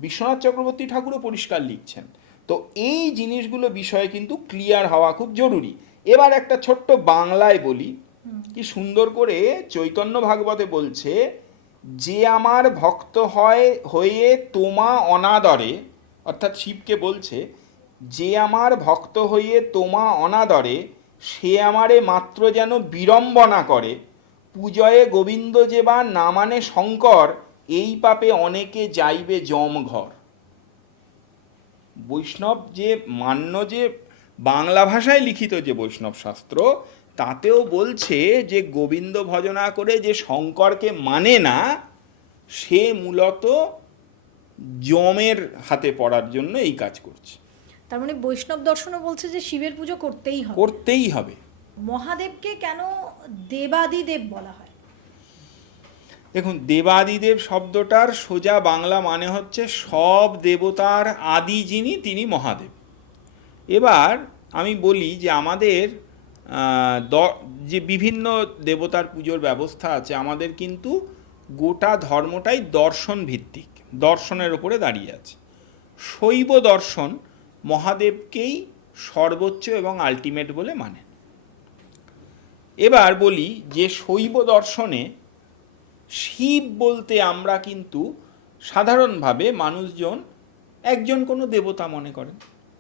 বিশ্বনাথ চক্রবর্তী ঠাকুরও পরিষ্কার লিখছেন। তো এই জিনিসগুলো বিষয়ে কিন্তু ক্লিয়ার হওয়া খুব জরুরি। এবার একটা ছোট্ট বাংলায় বলি, কি সুন্দর করে চৈতন্য ভাগবতে বলছে, যে আমার ভক্ত হয় হয়ে তোমা অনাদরে অর্থাৎ শিবকে বলছে, যে আমার ভক্ত হইয়ে তোমা অনাদরে, সে আমারে মাত্র যেন বিড়ম্বনা করে, পূজয়ে গোবিন্দ যে বা না মানে শঙ্কর, এই পাপে অনেকে যাইবে যম ঘর। বৈষ্ণব যে মান্য, যে বাংলা ভাষায় লিখিত যে বৈষ্ণব শাস্ত্র, তাতেও বলছে যে গোবিন্দ ভজনা করে যে শঙ্করকে মানে না, সে মূলত যমের হাতে পড়ার জন্য এই কাজ করছে। তার মানে বৈষ্ণব দর্শনও বলছে যে শিবের পুজো করতেই হবে। করতেই হবে। মহাদেবকে কেন দেবাদিদেব বলা হয়? দেখুন, দেবাদিদেব শব্দটার সোজা বাংলা মানে হচ্ছে সব দেবতার আদি যিনি, তিনি মহাদেব। এবার আমি বলি যে আমাদের যে বিভিন্ন দেবতার পুজোর ব্যবস্থা আছে, আমাদের কিন্তু গোটা ধর্মটাই দর্শন ভিত্তিক, দর্শনের ওপরে দাঁড়িয়ে আছে। শৈব দর্শন মহাদেবকেই সর্বোচ্চ এবং আলটিমেট বলে মানে। এবার বলি যে শৈব দর্শনে শিব বলতে আমরা কিন্তু সাধারণভাবে মানুষজন একজন কোনো দেবতা মনে করেন,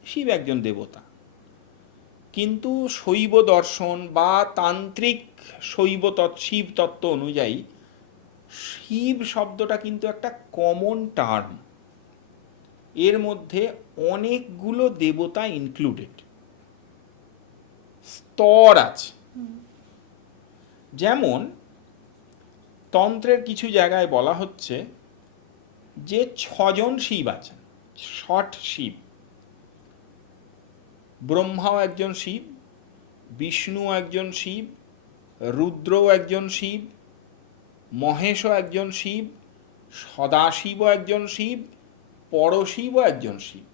শিব একজন দেবতা। কিন্তু শৈব দর্শন বা তান্ত্রিক শিব তত্ত্ব অনুযায়ী শিব শব্দটা কিন্তু একটা কমন টার্ম, এর মধ্যে অনেকগুলো দেবতা ইনক্লুডেড, স্তর আছে। যেমন তন্ত্রের কিছু জায়গায় বলা হচ্ছে যে 6জন শিব আছেন, 6 শিব। ব্রহ্মাও একজন শিব, বিষ্ণু একজন শিব, রুদ্রও একজন শিব, মহেশও একজন শিব, সদাশিবও একজন শিব, পরশিবও একজন শিব।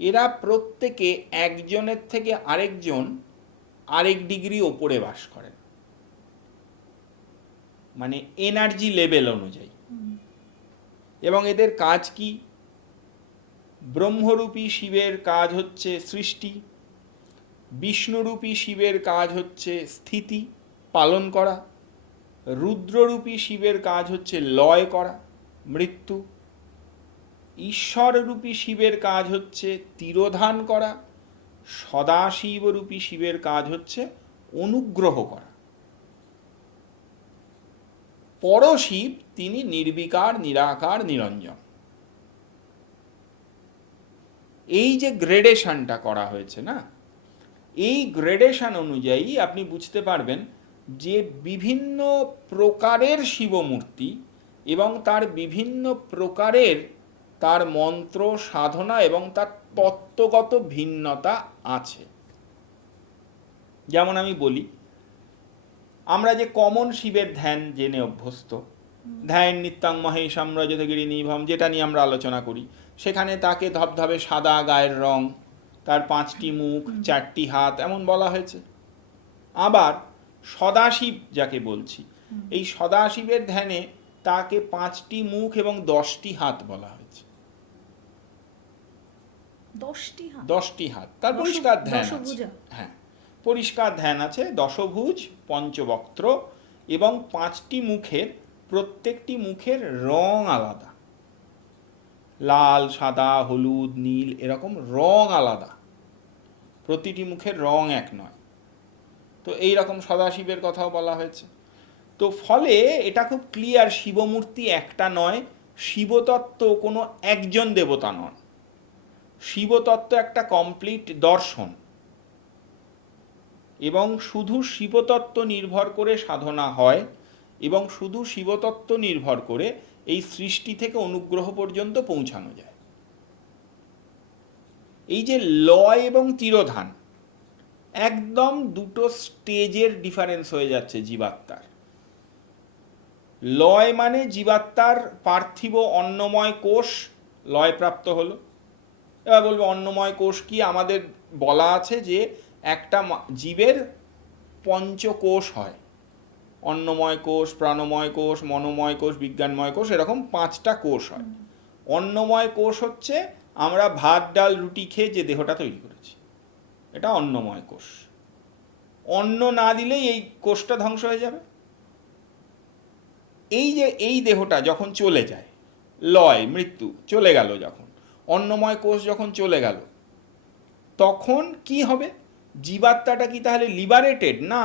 এরা প্রত্যেকে একজনের থেকে আরেকজন আরেক ডিগ্রি ওপরে বাস করেন, মানে এনার্জি লেভেল অনুযায়ী। এবং এদের কাজ কি? ব্রহ্মরূপী শিবের কাজ হচ্ছে সৃষ্টি, বিষ্ণুরূপী শিবের কাজ হচ্ছে স্থিতি পালন করা, রুদ্ররূপী শিবের কাজ হচ্ছে লয় করা, মৃত্যু, ঈশ্বররূপী শিবের কাজ হচ্ছে তিরোধান করা, সদাশিবরূপী শিবের কাজ হচ্ছে অনুগ্রহ করা। পরশিব তিনি নির্বিকার, নিরাকার, নিরঞ্জন। এই যে গ্রেডেশনটা করা হয়েছে না, এই গ্রেডেশন অনুযায়ী আপনি বুঝতে পারবেন যে বিভিন্ন প্রকারের শিবমূর্তি এবং তার বিভিন্ন প্রকারের তার মন্ত্র সাধনা এবং তার তত্ত্বগত ভিন্নতা আছে। যেমন আমি বলি, আমরা যে কমন শিবের ধ্যান জেনে অভ্যস্ত, ধ্যান নিত্যাং মহেশাম রজতগিরি নিভম, যেটা নিয়ে আমরা আলোচনা করি, সেখানে তাকে ধবধবে সাদা গায়ের রং, তার 5টি মুখ, 4টি হাত এমন বলা হয়েছে। আবার সদাশিব যাকে বলছি, এই সদাশিবের ধ্যানে তাকে 5টি মুখ এবং 10টি হাত বলা হয়েছে। 10টি হাত, তার পরিষ্কার ধ্যান আছে। হ্যাঁ, পরিষ্কার ধ্যান আছে, দশভুজ, পঞ্চবক্ত্র, এবং 5টি মুখের প্রত্যেকটি মুখের রং আলাদা, লাল, সাদা, হলুদ, নীল, এরকম রং আলাদা, প্রতিটি মুখের রং এক নয়। তো এই রকম সদাশিবের কথাও বলা হয়েছে। তো ফলে এটা খুব ক্লিয়ার, শিবমূর্তি একটা নয়, শিবতত্ত্ব কোনো একজন দেবতা নন, শিবতত্ত্ব একটা কমপ্লিট দর্শন। এবং শুধু শিবতত্ত্ব নির্ভর করে সাধনা হয়, এবং শুধু শিবতত্ত্ব নির্ভর করে এই সৃষ্টি থেকে অনুগ্রহ পর্যন্ত পৌঁছানো যায়। এই যে লয় এবং তিরোধান, একদম দুটো স্টেজের ডিফারেন্স হয়ে যাচ্ছে জীবাত্মার। লয় মানে জীবাত্মার পার্থিব অন্নময় কোষ লয়প্রাপ্ত হলো। এবার বলবো অন্নময় কোষ কি? আমাদের বলা আছে যে একটা জীবের পঞ্চকোষ হয়, অন্নময় কোষ, প্রাণময় কোষ, মনোময় কোষ, বিজ্ঞানময় কোষ, এরকম 5টা কোষ হয়। অন্নময় কোষ হচ্ছে আমরা ভাত ডাল রুটি খেয়ে যে দেহটা তৈরি করেছি, এটা অন্নময় কোষ। অন্ন না দিলেই এই কোষটা ধ্বংস হয়ে যাবে। এই যে এই দেহটা যখন চলে যায়, লয়, মৃত্যু চলে গেল, যখন অন্নময় কোষ যখন চলে গেল, তখন কি হবে? জীবাত্মাটা কি তাহলে লিবারেটেড? না,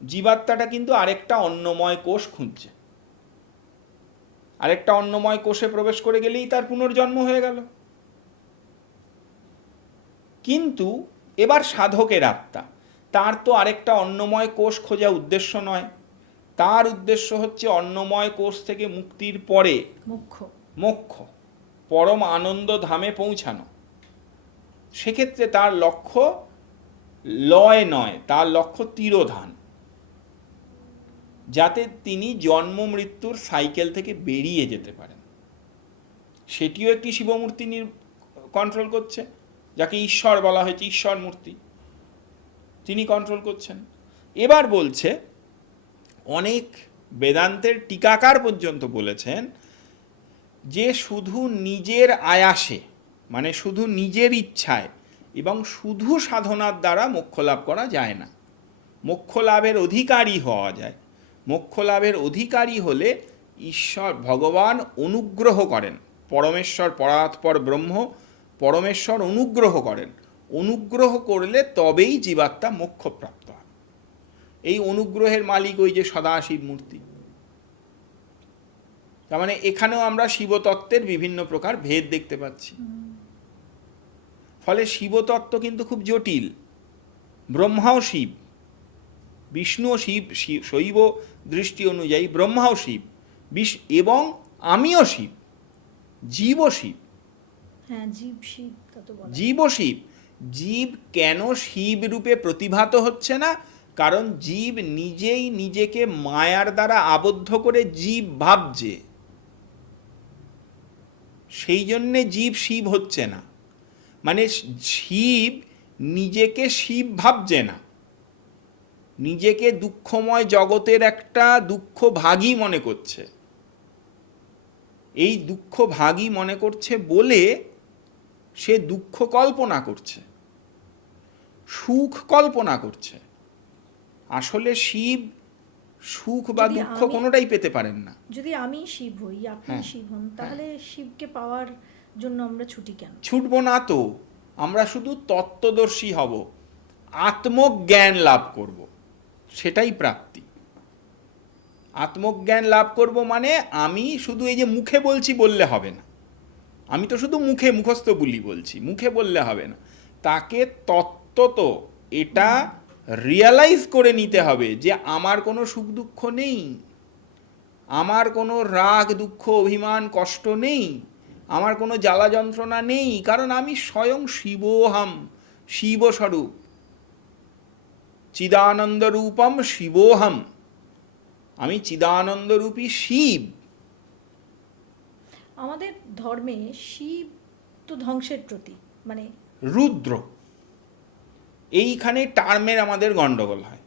জীবাত্মাটা কিন্তু আরেকটা অন্নময় কোষ খুঁজছে। আরেকটা অন্নময় কোষে প্রবেশ করে গেলেই তার পুনর্জন্ম হয়ে গেল। কিন্তু এবার সাধকের আত্মা, তার তো আরেকটা অন্নময় কোষ খোঁজা উদ্দেশ্য নয়, তার উদ্দেশ্য হচ্ছে অন্নময় কোষ থেকে মুক্তির পরে মোক্ষ, পরম আনন্দ ধামে পৌঁছানো। সেক্ষেত্রে তার লক্ষ্য লয় নয়, তার লক্ষ্য তিরোধান, যাতে তিনি জন্ম মৃত্যুর সাইকেল থেকে বেরিয়ে যেতে পারেন। সেটিও একটি শিবমূর্তি কন্ট্রোল করছে, যাকে ঈশ্বর বলা হয়েছে, ঈশ্বর মূর্তি, তিনি কন্ট্রোল করছেন। এবার বলছে, অনেক বেদান্তের টিকাকার পর্যন্ত বলেছেন যে শুধু নিজের আয়াসে, মানে শুধু নিজের ইচ্ছায় এবং শুধু সাধনার দ্বারা মোক্ষ লাভ করা যায় না। মোক্ষ লাভের অধিকারী হওয়া যায়। মোক্ষ লাভের অধিকারী হলে ঈশ্বর ভগবান অনুগ্রহ করেন, পরমেশ্বর পরাৎপর ব্রহ্ম পরমেশ্বর অনুগ্রহ করেন। অনুগ্রহ করলে তবেই জীবাত্মা মোক্ষপ্রাপ্ত হয়। এই অনুগ্রহের মালিক ওই যে সদাশিব মূর্তি। তার মানে এখানেও আমরা শিবতত্ত্বের বিভিন্ন প্রকার ভেদ দেখতে পাচ্ছি। ফলে শিবতত্ত্ব কিন্তু খুব জটিল। ব্রহ্মাও শিব, বিষ্ণুও শিব, শৈব দৃষ্টি অনুযায়ী ব্রহ্মাও শিব, এবং আমিও শিব, জীবও শিব। জীবও শিব। জীব কেন শিব রূপে প্রতিভাত হচ্ছে না? কারণ জীব নিজেই নিজেকে মায়ার দ্বারা আবদ্ধ করে জীব ভাবছে, সেই জন্যে জীব শিব হচ্ছে না। মানে শিব নিজেকে শিব ভাবছে না, নিজেকে দুঃখময় জগতের একটা দুঃখ ভাগী মনে করছে। এই দুঃখ ভাগী মনে করছে বলে সে দুঃখ কল্পনা করছে, সুখ কল্পনা করছে। আসলে শিব সুখ বা দুঃখ কোনোটাই পেতে পারেন না। যদি আমি শিব হই, আপনি শিব হন, তাহলে শিবকে পাওয়ার জন্য আমরা ছুটি কেন? ছুটবো না তো, আমরা শুধু তত্ত্বদর্শী হব, আত্মজ্ঞান লাভ করব, সেটাই প্রাপ্তি। আত্মজ্ঞান লাভ করব মানে আমি শুধু এই যে মুখে বলছি বললে হবে না। আমি তো শুধু মুখে মুখস্থ বুলি বলছি, মুখে বললে হবে না। তাকে তত্ত্বত এটা রিয়ালাইজ করে নিতে হবে যে আমার কোনো সুখ দুঃখ নেই, আমার কোনো রাগ দুঃখ অভিমান কষ্ট নেই, আমার কোনো জ্বালা যন্ত্রণা নেই, কারণ আমি স্বয়ং শিবোহম, শিবস্বরূপ, চিদানন্দ রূপম শিবোহম, আমি চিদানন্দরূপী শিব। আমাদের ধর্মে শিব তো ধ্বংসের প্রতীক, মানে রুদ্র, এইখানে টার্মের আমাদের গণ্ডগোল হয়।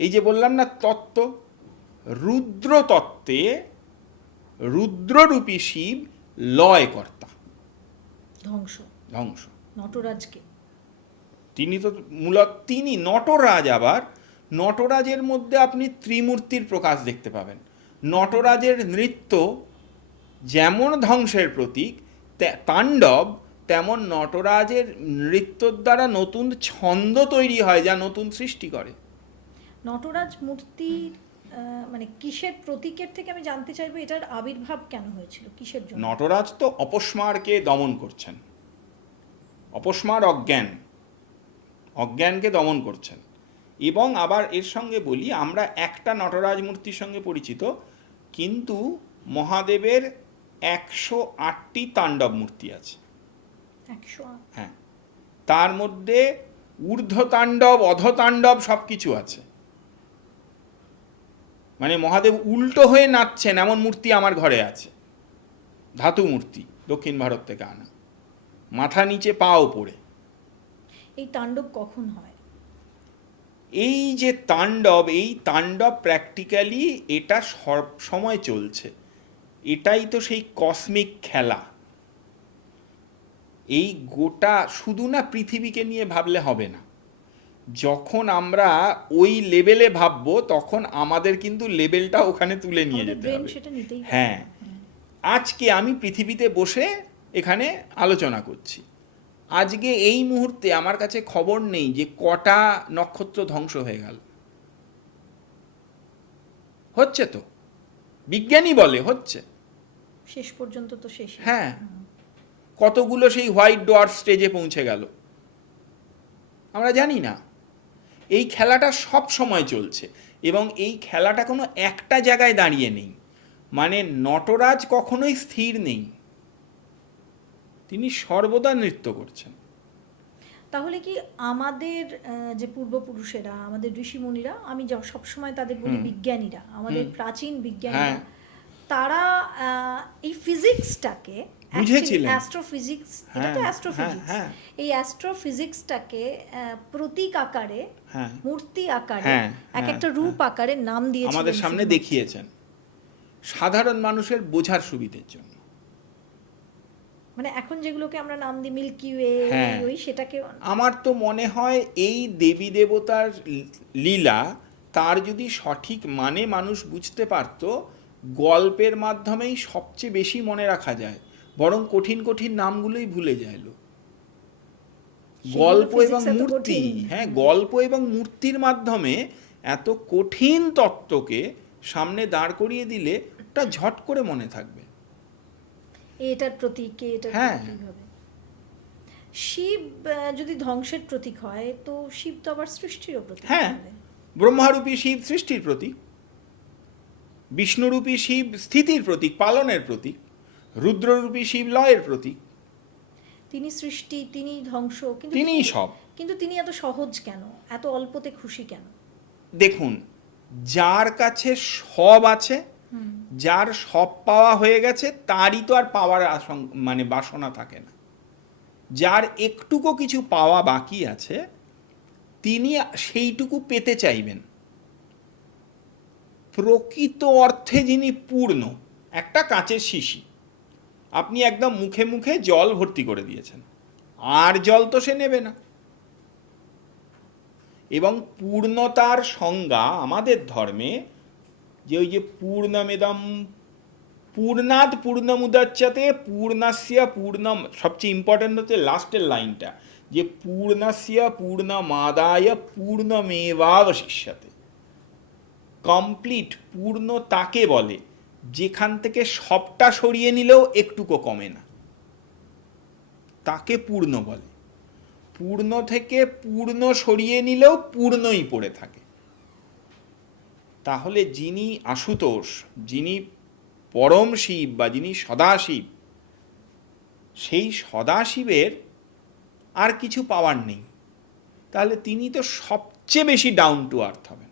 এই যে বললাম না তত্ত্ব, রুদ্র তত্ত্বে রুদ্ররূপী শিব লয় কর্তা, ধ্বংস। নটরাজকে তিনি তো মূলত তিনি নটরাজ। আবার নটরাজের মধ্যে আপনি ত্রিমূর্তির প্রকাশ দেখতে পাবেন। নটরাজের নৃত্য যেমন ধ্বংসের প্রতীক, তাণ্ডব তেমন নটরাজের নৃত্যর দ্বারা নতুন ছন্দ তৈরি হয়, যা নতুন সৃষ্টি করে। নটরাজ মূর্তি মানে কিসের প্রতীকের থেকে আমি জানতে চাইবো, এটার আবির্ভাব কেন হয়েছিল, কিসের জন্য? নটরাজ তো অপস্মারকে দমন করছেন, অপস্মার অজ্ঞানকে দমন করছেন। এবং আবার এর সঙ্গে বলি, আমরা একটা নটরাজ মূর্তির সঙ্গে পরিচিত, কিন্তু মহাদেবের 108টি তাণ্ডব মূর্তি আছে। 108? হ্যাঁ, তার মধ্যে ঊর্ধ্ব তাণ্ডব, অধ তাণ্ডব সব কিছু আছে। মানে মহাদেব উল্টো হয়ে নাচছেন এমন মূর্তি আমার ঘরে আছে, ধাতু মূর্তি, দক্ষিণ ভারত থেকে আনা, মাথা নিচে পা ওপরে। এই তাণ্ডব কখন হয়? এই যে তাণ্ডব, এই তাণ্ডব প্র্যাকটিক্যালি এটা সব সময় চলছে। এটাই তো সেই কসমিক খেলা। এই গোটা শুধু না পৃথিবীকে নিয়ে ভাবলে হবে না। যখন আমরা ওই লেভেলে ভাববো তখন আমাদের কিন্তু লেভেলটা ওখানে তুলে নিয়ে যেতে হবে। সেটা নিতেই হ্যাঁ, আজকে আমি পৃথিবীতে বসে এখানে আলোচনা করছি, আজকে এই মুহূর্তে আমার কাছে খবর নেই যে কটা নক্ষত্র ধ্বংস হয়ে গেল। হচ্ছে তো, বিজ্ঞানী বলে হচ্ছে। শেষ পর্যন্ত তো শেষ। হ্যাঁ, কতগুলো সেই হোয়াইট ডোয়ার্ফ স্টেজে পৌঁছে গেল আমরা জানি না। এই খেলাটা সব সময় চলছে এবং এই খেলাটা কোনো একটা জায়গায় দাঁড়িয়ে নেই। মানে নটরাজ কখনোই স্থির নেই, তিনি সর্বদা নৃত্য করছেন। তাহলে কি আমাদের যে পূর্বপুরুষেরা, আমাদের ঋষিমুনিরা, আমি সবসময় তাদের বলি বিজ্ঞানীরা, আমাদের প্রাচীন বিজ্ঞানীরা, তারা এই ফিজিক্সটাকে বুঝেছিলেন। অ্যাস্ট্রোফিজিক্স, এটা তো অ্যাস্ট্রোফিজিক্স, এই অ্যাস্ট্রোফিজিক্সটাকে প্রতীক আকারে, মূর্তি আকারে, এক একটা রূপ আকারে নাম দিয়েছিলেন, আমাদের সামনে দেখিয়েছেন সাধারণ মানুষের বোঝার সুবিধের জন্য। মানে এখন যেগুলোকে আমরা নাম দিই মিল্কি ওয়ে, ওই সেটাকে আমার তো মনে হয় এই দেবী দেবতার লীলা তার যদি সঠিক মানে মানুষ বুঝতে পারত, গল্পের মাধ্যমেই সবচেয়ে বেশি মনে রাখা যায়, বরং কঠিন কঠিন নামগুলোই ভুলে যায় লোক। গল্প এবং মূর্তি, হ্যাঁ, গল্প এবং মূর্তির মাধ্যমে এত কঠিন তত্ত্বকে সামনে দাঁড় করিয়ে দিলে ওটা ঝট করে মনে থাকবে। এটার প্রতীক, এটার প্রতীক হবে। শিব যদি ধ্বংসের প্রতীক হয়, তো শিব তো আবার সৃষ্টিরও প্রতীক। হ্যাঁ, ব্রহ্মারূপী শিব সৃষ্টির প্রতীক, বিষ্ণুরূপী শিব স্থিতির প্রতীক, পালনের প্রতীক, রুদ্ররূপী শিব লয়ের প্রতীক। তিনি সৃষ্টি, তিনি ধ্বংস, কিন্তু তিনিই সব। কিন্তু তিনি এত সহজ কেন, এত অল্পতে খুশি কেন? দেখুন, যার কাছে সব আছে, যার সব পাওয়া হয়ে গেছে, তারই তো আর পাওয়ার মানে বাসনা থাকে না। যার একটুকু কিছু পাওয়া বাকি আছে, তিনি সেইটুকু পেতে চাইবেন। প্রকৃত অর্থে যিনি পূর্ণ, একটা কাঁচের শিশি আপনি একদম মুখে মুখে জল ভর্তি করে দিয়েছেন, আর জল তো সে নেবে না। এবং পূর্ণতার সংজ্ঞা আমাদের ধর্মে যে ওই যে পূর্ণমেদম পূর্ণাদ পূর্ণমুদাচ্যতে পূর্ণস্য পূর্ণম, সবচেয়ে ইম্পর্টেন্ট হচ্ছে লাস্টের লাইনটা, যে পূর্ণস্য পূর্ণমাদায় পূর্ণমেবাবশিষ্যতে। কমপ্লিট পূর্ণ তাকে বলে যেখান থেকে সবটা সরিয়ে নিলেও একটুকু কমে না, তাকে পূর্ণ বলে। পূর্ণ থেকে পূর্ণ সরিয়ে নিলেও পূর্ণই পড়ে থাকে। তাহলে যিনি আশুতোষ, যিনি পরম শিব বা যিনি সদাশিব, সেই সদাশিবের আর কিছু পাওয়ার নেই, তাহলে তিনি তো সবচেয়ে বেশি ডাউন টু আর্থ হবেন।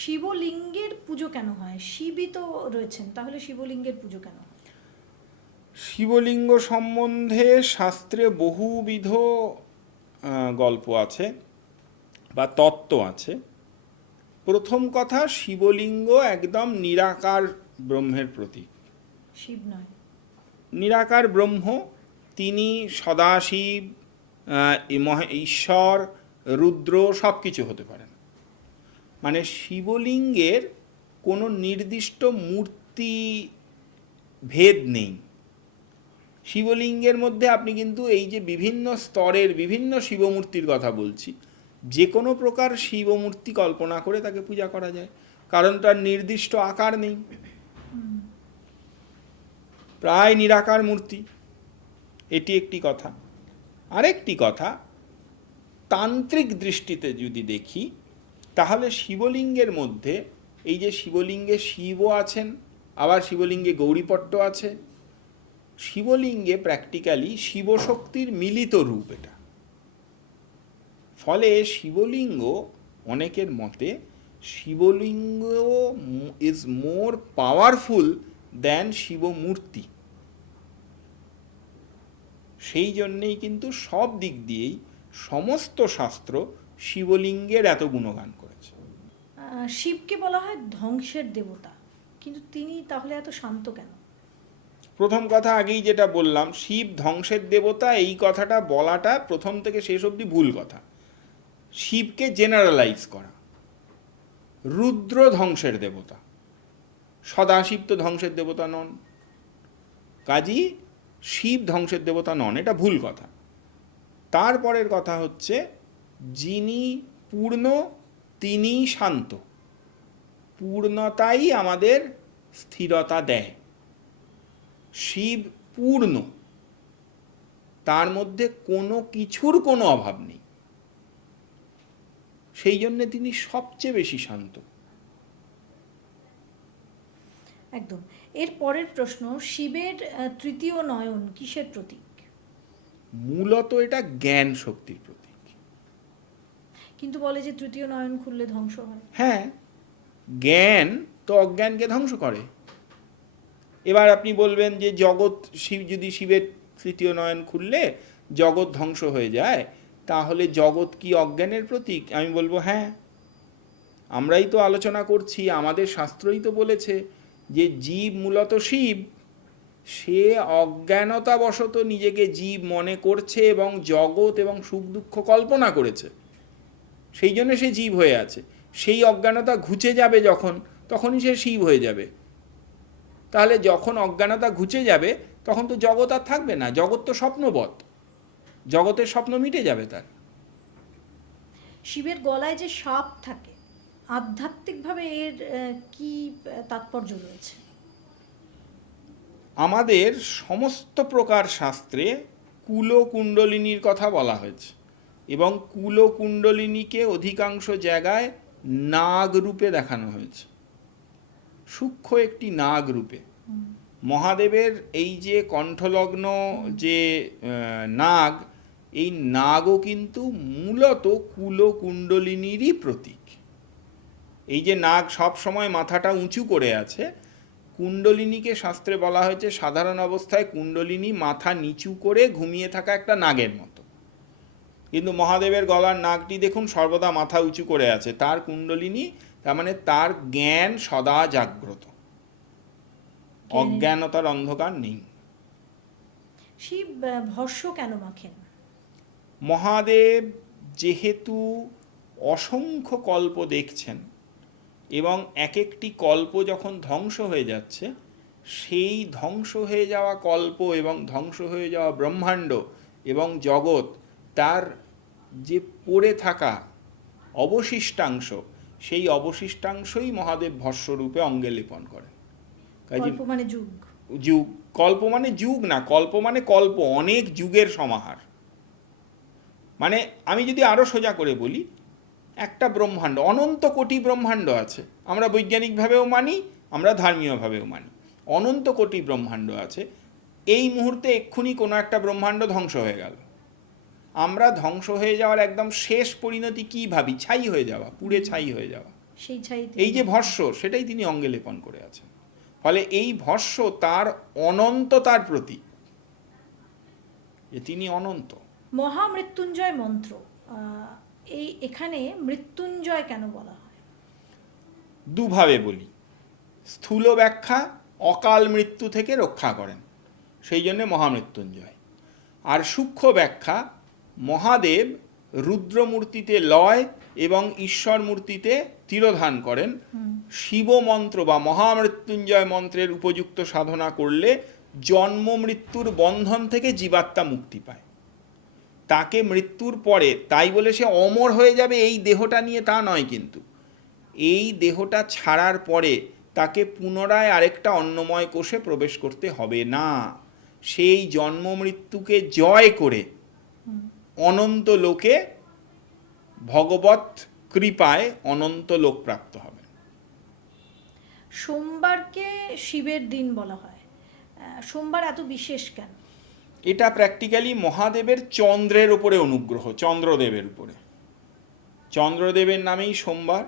শিবলিঙ্গের পুজো কেন হয়? শিবই তো রয়েছেন, তাহলে শিবলিঙ্গের পুজো কেন হয়? শিবলিঙ্গ সম্বন্ধে শাস্ত্রে বহুবিধ গল্প আছে বা তত্ত্ব আছে। প্রথম কথা, শিবলিঙ্গ একদম নিরাকার ব্রহ্মের প্রতীক। শিব নয়, নিরাকার ব্রহ্ম, তিনি সদাশিব, ঈশ্বর, রুদ্র সব কিছু হতে পারেন। মানে শিবলিঙ্গের কোনো নির্দিষ্ট মূর্তি ভেদ নেই। শিবলিঙ্গের মধ্যে আপনি কিন্তু এই যে বিভিন্ন স্তরের বিভিন্ন শিবমূর্তির কথা বলছি, যে কোনো প্রকার শিবমূর্তি কল্পনা করে তাকে পূজা করা যায়, কারণ তার নির্দিষ্ট আকার নেই, প্রায় নিরাকার মূর্তি। এটি একটি কথা। আরেকটি কথা, তান্ত্রিক দৃষ্টিতে যদি দেখি, তাহলে শিবলিঙ্গের মধ্যে এই যে শিবলিঙ্গে শিবও আছেন, আবার শিবলিঙ্গে গৌরীপট্ট আছে। শিবলিঙ্গে প্র্যাকটিক্যালি শিবশক্তির মিলিত রূপ এটা। ফলে শিবলিঙ্গ, অনেকের মতে শিবলিঙ্গ ইজ মোর পাওয়ারফুল দেন শিবমূর্তি। সেই জন্যেই কিন্তু সব দিক দিয়েই সমস্ত শাস্ত্র শিবলিঙ্গের এত গুণগান করেছে। শিবকে বলা হয় ধ্বংসের দেবতা, কিন্তু তিনি তাহলে এত শান্ত কেন? প্রথম কথা, আগেই যেটা বললাম, শিব ধ্বংসের দেবতা, এই কথাটা বলাটা প্রথম থেকে শেষ অবধি ভুল কথা। শিবকে জেনারেলাইজ করা। রুদ্র ধ্বংসের দেবতা, সদাশিব তো ধ্বংসের দেবতা নন। কাজী শিব ধ্বংসের দেবতা নন, এটা ভুল কথা। তারপরের কথা হচ্ছে যিনি পূর্ণ তিনিই শান্ত। পূর্ণতাই আমাদের স্থিরতা দেয়। শিব পূর্ণ, তার মধ্যে কোনো কিছুর কোনো অভাব নেই, সেই জন্যে তিনি সবচেয়ে বেশি শান্ত। একদম। এর পরের প্রশ্ন, শিবের তৃতীয় নয়ন কিসের প্রতীক? মূলত এটা জ্ঞান শক্তির প্রতীক। কিন্তু বলে যে তৃতীয় নয়ন খুললে ধ্বংস হয়। হ্যাঁ, জ্ঞান তো অজ্ঞানকে ধ্বংস করে। এবার আপনি বলবেন যে জগৎ, শিব যদি শিবের তৃতীয় নয়ন খুললে জগৎ ধ্বংস হয়ে যায়, তাহলে জগৎ কি অজ্ঞানের প্রতীক? আমি বলবো হ্যাঁ, আমরাই তো আলোচনা করছি, আমাদের শাস্ত্রই তো বলেছে যে জীব মূলত শিব, সে অজ্ঞানতাবশত নিজেকে জীব মনে করছে এবং জগৎ এবং সুখ দুঃখ কল্পনা করেছে, সেই জন্য সে জীব হয়ে আছে। সেই অজ্ঞানতা ঘুচে যাবে যখন, তখনই সে শিব হয়ে যাবে। তাহলে যখন অজ্ঞানতা ঘুচে যাবে তখন তো জগৎ আর থাকবে না, জগৎ তো স্বপ্নবৎ, জগতের স্বপ্ন মিটে যাবে তার। শিবের গলায় যে সাপ থাকে, আধ্যাত্মিকভাবে এর কি তাৎপর্য রয়েছে? আমাদের সমস্ত প্রকার শাস্ত্রে কুলকুণ্ডলিনীর কথা বলা হয়েছে, এবং কুলকুণ্ডলিনীকে অধিকাংশ জায়গায় নাগ রূপে দেখানো হয়েছে, সূক্ষ্ম একটি নাগ রূপে। মহাদেবের এই যে কণ্ঠলগ্ন যে নাগ, এই নাগও কিন্তু মূলত কুলকুণ্ডলিনীরই প্রতীক। এই যে নাগ সব সময় মাথাটা উঁচু করে আছে, কুণ্ডলিনীকে শাস্ত্রে বলা হয়েছে সাধারণ অবস্থায় কুণ্ডলিনী মাথা নিচু করে ঘুমিয়ে থাকা একটা নাগের মতো, কিন্তু মহাদেবের গলার নাগটি দেখুন সর্বদা মাথা উঁচু করে আছে, তার কুণ্ডলিনী, তার মানে তার জ্ঞান সদা জাগ্রত, অজ্ঞানতার অন্ধকার নেই। শিব ভস্য কেন মাখেন? মহাদেব যেহেতু অসংখ্য কল্প দেখছেন এবং এক একটি কল্প যখন ধ্বংস হয়ে যাচ্ছে, সেই ধ্বংস হয়ে যাওয়া কল্প এবং ধ্বংস হয়ে যাওয়া ব্রহ্মাণ্ড এবং জগৎ, তার যে পড়ে থাকা অবশিষ্টাংশ, সেই অবশিষ্টাংশই মহাদেব ভস্মরূপে অঙ্গে লেপন করেন। কল্প মানে যুগ। যুগ, কল্প মানে যুগ না, কল্প মানে কল্প, অনেক যুগের সমাহার। মানে আমি যদি আরও সোজা করে বলি, একটা ব্রহ্মাণ্ড, অনন্ত কোটি ব্রহ্মাণ্ড আছে, আমরা বৈজ্ঞানিকভাবেও মানি, আমরা ধর্মীয়ভাবেও মানি, অনন্ত কোটি ব্রহ্মাণ্ড আছে। এই মুহূর্তে এক্ষুনি কোনো একটা ব্রহ্মাণ্ড ধ্বংস হয়ে গেল, আমরা ধ্বংস হয়ে যাওয়ার একদম শেষ পরিণতি কি ভাবি? ছাই হয়ে যাওয়া, পুড়ে ছাই হয়ে যাওয়া। সেই ছাই, এই যে ভস্য, সেটাই তিনি অঙ্গে লেপন করে আছেন। ফলে এই ভস্য তার অনন্ততার প্রতীক, যে তিনি অনন্ত। মহামৃত্যুঞ্জয় মন্ত্র, এখানে মৃত্যুঞ্জয় কেন বলা হয়? দুভাবে বলি। স্থূল ব্যাখ্যা, অকাল মৃত্যু থেকে রক্ষা করেন, সেই জন্য মহামৃত্যুঞ্জয়। আর সূক্ষ্ম ব্যাখ্যা, মহাদেব রুদ্রমূর্তিতে লয় এবং ঈশ্বর মূর্তিতে তিরোধান করেন। শিব মন্ত্র বা মহামৃত্যুঞ্জয় মন্ত্রের উপযুক্ত সাধনা করলে জন্ম মৃত্যুর বন্ধন থেকে জীবাত্মা মুক্তি পায়। তাকে মৃত্যুর পরে, তাই বলে সে অমর হয়ে যাবে এই দেহটা নিয়ে তা নয়, কিন্তু এই দেহটা ছাড়ার পরে তাকে পুনরায় আরেকটা অন্নময় কোষে প্রবেশ করতে হবে না, সেই জন্ম মৃত্যুকে জয় করে অনন্ত লোকে ভগবত কৃপায় অনন্ত লোক প্রাপ্ত হবে। সোমবারকে শিবের দিন বলা হয়, সোমবার এত বিশেষ কেন? এটা প্র্যাকটিক্যালি মহাদেবের চন্দ্রের উপরে অনুগ্রহ, চন্দ্রদেবের উপরে, চন্দ্রদেবের নামেই সোমবার,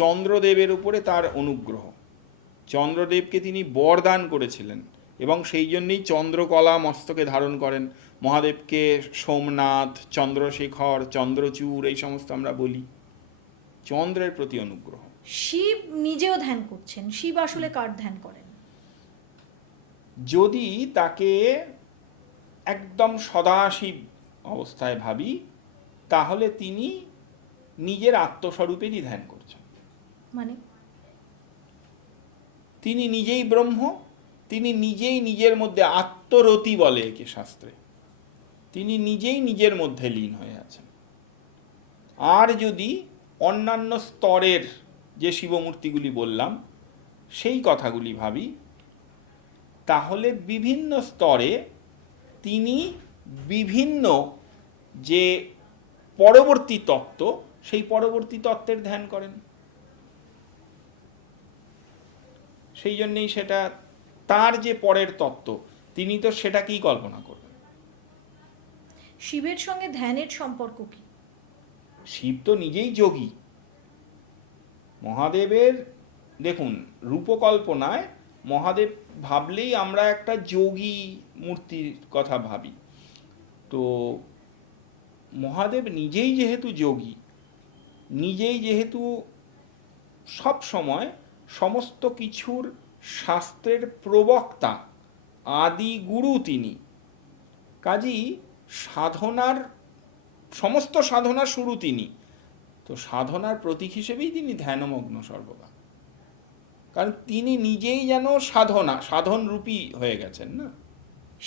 চন্দ্রদেবের উপরে তার অনুগ্রহ। চন্দ্রদেবকে তিনি বরদান করেছিলেন এবং সেই জন্যই চন্দ্রকলা মস্তকে ধারণ করেন। মহাদেবকে সোমনাথ, চন্দ্রশেখর, চন্দ্রচূড় এই সমস্ত আমরা বলি, চন্দ্রের প্রতি অনুগ্রহ। শিব নিজেও ধ্যান করছেন, শিব আসলে কার ধ্যান করেন? যদি তাকে একদম সদাশিব অবস্থায় ভাবি, তাহলে তিনি নিজের আত্মস্বরূপেরই ধ্যান করছেন। মানে তিনি নিজেই ব্রহ্ম তিনি নিজেই নিজের মধ্যে, আত্মরতি বলে একে শাস্ত্রে, তিনি নিজেই নিজের মধ্যে লীন হয়ে আছেন। আর যদি অন্যান্য স্তরের যে শিবমূর্তিগুলি বললাম সেই কথাগুলি ভাবি, তাহলে বিভিন্ন স্তরে তিনি বিভিন্ন যে পরবর্তী তত্ত্ব, সেই পরবর্তী তত্ত্বের ধ্যান করেন। সেই জন্যেই সেটা তার যে পরের তত্ত্ব, তিনি তো সেটাকেই কল্পনা করবেন। শিবের সঙ্গে ধ্যানের সম্পর্ক কি? শিব তো নিজেই যোগী। মহাদেবের দেখুন, রূপকল্পনায় মহাদেব ভাবলেই আমরা একটা যোগী মূর্তির কথা ভাবি। তো মহাদেব নিজেই যেহেতু যোগী, নিজেই যেহেতু সব সময় সমস্ত কিছুর শাস্ত্রের প্রবক্তা, আদি গুরু তিনি, কাজেই সাধনার সমস্ত সাধনার শুরু তিনি, তো সাধনার প্রতীক হিসেবেই তিনি ধ্যানমগ্ন সর্বদা। কারণ তিনি নিজেই যেন সাধনরূপী হয়ে গেছেন না।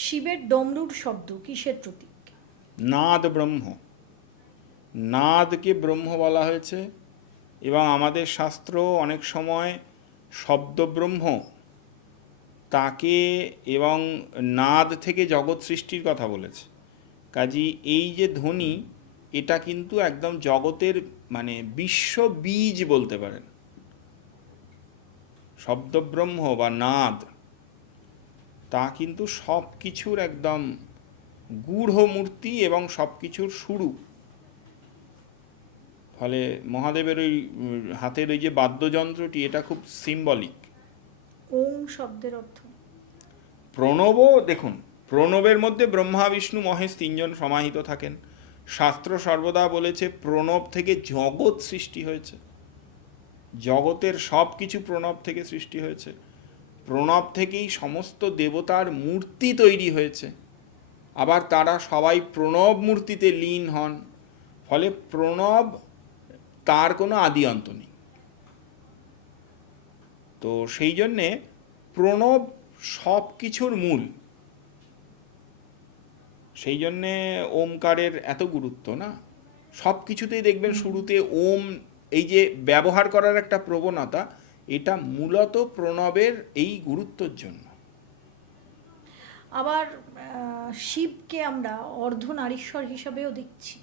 শিবের ডমরুর শব্দ কিসের প্রতীক? নাদ ব্রহ্ম, নাদকে ব্রহ্ম বলা হয়েছে, এবং আমাদের শাস্ত্র অনেক সময় শব্দ ব্রহ্ম তাকে এবং নাদ থেকে জগৎ সৃষ্টির কথা বলেছে। কাজী এই যে ধ্বনি, এটা কিন্তু একদম জগতের মানে বিশ্ব বীজ বলতে পারেন। শব্দব্রহ্ম বা নাদ, তা কিন্তু সব কিছুর একদম গূঢ় মূর্তি এবং সব কিছুর শুরু। ফলে মহাদেবের ওই হাতের ওই যে বাদ্যযন্ত্রটি, এটা খুব সিম্বলিক। ওম শব্দের অর্থ? প্রণবও দেখুন, প্রণবের মধ্যে ব্রহ্মা বিষ্ণু মহেশ তিনজন সমাহিত থাকেন। শাস্ত্র সর্বদা বলেছে প্রণব থেকে জগৎ সৃষ্টি হয়েছে, জগতের সব কিছু প্রণব থেকে সৃষ্টি হয়েছে, প্রণব থেকেই সমস্ত দেবতার মূর্তি তৈরি হয়েছে, আবার তারা সবাই প্রণব মূর্তিতে লীন হন। ফলে প্রণব, তার কোনো আদি অন্ত নেই। তো সেই জন্যে প্রণব সব কিছুর মূল। সেই জন্যে ওমকারের এত গুরুত্ব না। সব কিছুতেই দেখবেন শুরুতে ওম, এই যে ব্যবহার করার একটা প্রবণতা, এটা মূলত প্রণবের এই গুরুত্বের জন্য। আবার শিবকে আমরা অর্ধনারীশ্বর হিসাবেও দেখছি।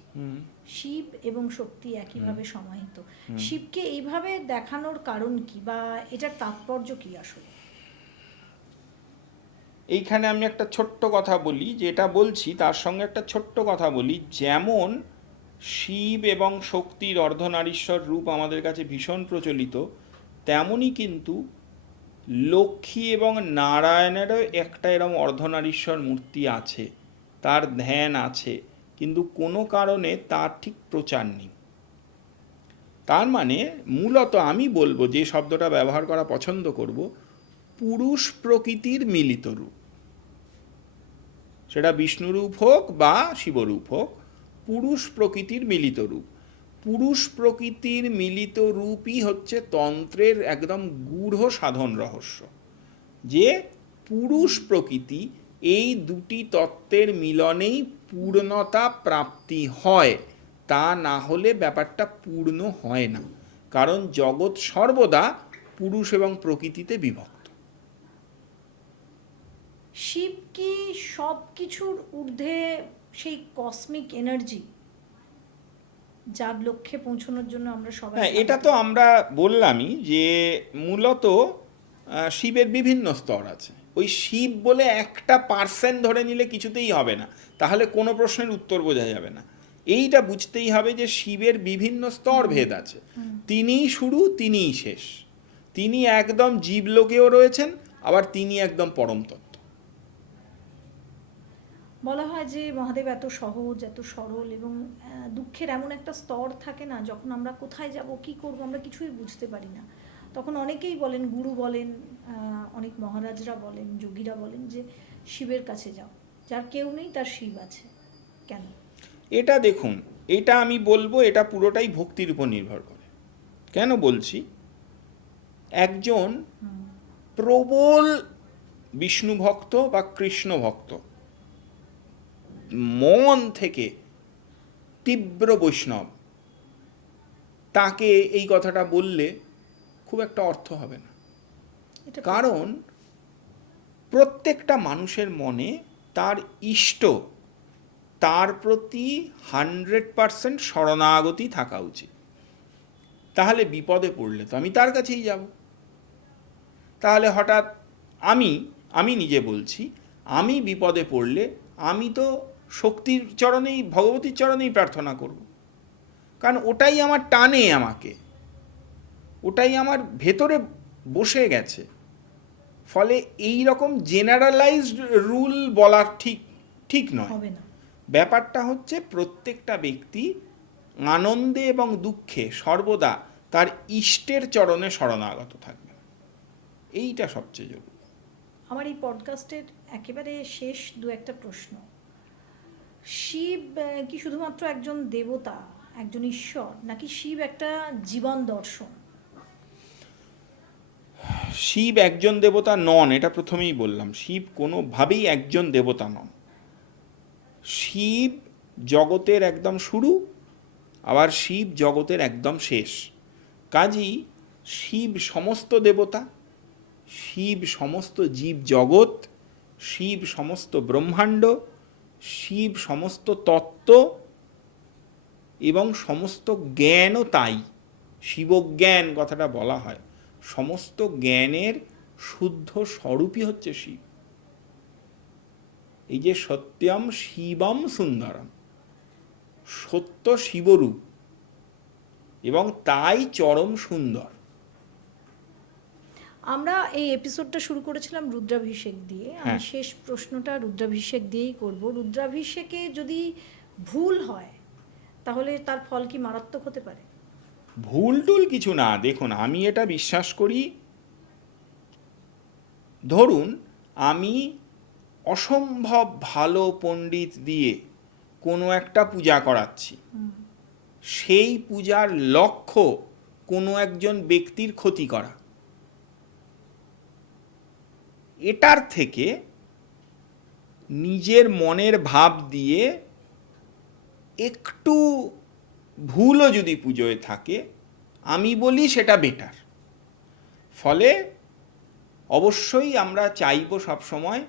শিব এবং শক্তি একইভাবে সমাহিত। শিবকে এইভাবে দেখানোর কারণ কি, বা এটার তাৎপর্য কি আসলে? এইখানে আমি একটা ছোট্ট কথা বলি, যেটা বলছি তার সঙ্গে একটা ছোট্ট কথা বলি। যেমন শিব এবং শক্তির অর্ধনারীশ্বর রূপ আমাদের কাছে ভীষণ প্রচলিত, তেমনই কিন্তু লক্ষ্মী এবং নারায়ণেরও একটা এরকম অর্ধনারীশ্বর মূর্তি আছে, তার ধ্যান আছে, কিন্তু কোনো কারণে তার ঠিক প্রচার নেই। তার মানে মূলত আমি বলবো, যে শব্দটা ব্যবহার করা পছন্দ করব, পুরুষ প্রকৃতির মিলিত রূপ, সেটা বিষ্ণুরূপ হোক বা শিবরূপ হোক, পুরুষ প্রকৃতির মিলিত রূপ। পুরুষ প্রকৃতির মিলিত রূপই হচ্ছে তন্ত্রের একদম গূঢ় সাধন রহস্য, যে পুরুষ প্রকৃতি, এই দুটি তত্ত্বের মিলনেই পূর্ণতা প্রাপ্তি হয়, তা না হলে ব্যাপারটা পূর্ণ হয় না। কারণ জগৎ সর্বদা পুরুষ এবং প্রকৃতিতে বিভক্ত। শিব কি সব কিছুর ঊর্ধ্বে সেই কসমিক এনার্জি, যার লক্ষ্যে পৌঁছানোর জন্য আমরা সবাই? হ্যাঁ, এটা তো আমরা বললামই যে মূলত শিবের বিভিন্ন স্তর আছে। ওই শিব বলে একটা পার্সেন্ট ধরে নিলে কিছুতেই হবে না, তাহলে কোনো প্রশ্নের উত্তর বোঝা যাবে না। এইটা বুঝতেই হবে যে শিবের বিভিন্ন স্তর ভেদ আছে। তিনিই শুরু, তিনিই শেষ। তিনি একদম জীবলোকেও রয়েছেন, আবার তিনি একদম পরম তত্ত্ব। বলা হয় যে মহাদেব এত সহজ, এত সরল, এবং দুঃখের এমন একটা স্তর থাকে না, যখন আমরা কোথায় যাব, কি করব, আমরা কিছুই বুঝতে পারি না, তখন অনেকেই বলেন, গুরু বলেন, অনেক মহারাজরা বলেন, যোগীরা বলেন যে শিবের কাছে যাও, যার কেউ নেই তার শিব আছে। কেন? এটা দেখুন, এটা আমি বলবো, এটা পুরোটাই ভক্তির উপর নির্ভর করে। কেন বলছি? একজন প্রবল বিষ্ণু ভক্ত বা কৃষ্ণ ভক্ত, মন থেকে তীব্র বৈষ্ণব, তাকে এই কথাটা বললে খুব একটা অর্থ হবে না। এটা কারণ প্রত্যেকটা মানুষের মনে তার ইষ্ট, তার প্রতি 100% শরণাগতি থাকা উচিত। তাহলে বিপদে পড়লে তো আমি তার কাছেই যাব। তাহলে হঠাৎ আমি নিজে বলছি, আমি বিপদে পড়লে আমি তো শক্তির চরণেই, ভগবতীর চরণেই প্রার্থনা করব। কারণ ওটাই আমার টানে, আমাকে ওটাই আমার ভেতরে বসে গেছে। ফলে এই রকম জেনারেলাইজড রুল বলা ঠিক নয়। হবে না। ব্যাপারটা হচ্ছে প্রত্যেকটা ব্যক্তি আনন্দে এবং দুঃখে সর্বদা তার ইষ্টের চরণে শরণাগত থাকবে, এইটা সবচেয়ে জরুরি। আমার এই পডকাস্টের একেবারে শেষ দু একটা প্রশ্ন। শিব কি শুধুমাত্র একজন দেবতা, একজন ঈশ্বর, নাকি শিব একটা জীবন দর্শন? শিব একজন দেবতা নন, এটা প্রথমেই বললাম। শিব কোনোভাবেই একজন দেবতা নন। শিব জগতের একদম শুরু, আবার শিব জগতের একদম শেষ। কাজেই শিব সমস্ত দেবতা, শিব সমস্ত জীব জগৎ, শিব সমস্ত ব্রহ্মাণ্ড, শিব সমস্ত তত্ত্ব এবং সমস্ত জ্ঞানও তাই। শিবজ্ঞান কথাটা বলা হয়, সমস্ত জ্ঞানের শুদ্ধ স্বরূপই হচ্ছে শিব। এই যে সত্যম শিবম সুন্দরম, সত্য শিবরূপ, এবং তাই চরম সুন্দর। আমরা এই এপিসোডটা শুরু করেছিলাম রুদ্রাভিষেক দিয়ে। আমি শেষ প্রশ্নটা রুদ্রাভিষেক দিয়েই করব। রুদ্রাভিষেকে যদি ভুল হয় তাহলে তার ফল কি মারাত্মক হতে পারে? ভুল টুল কিছু না। দেখুন, আমি এটা বিশ্বাস করি, ধরুন আমি অসম্ভব ভালো পণ্ডিত দিয়ে কোনো একটা পূজা করাচ্ছি, সেই পূজার লক্ষ্য কোনো একজন ব্যক্তির ক্ষতি করা, এটার থেকে নিজের মনের ভাব দিয়ে একটু ভুলও যদি পুজোয় থাকে, আমি বলি সেটা বেটার। ফলে অবশ্যই আমরা চাইব সবসময়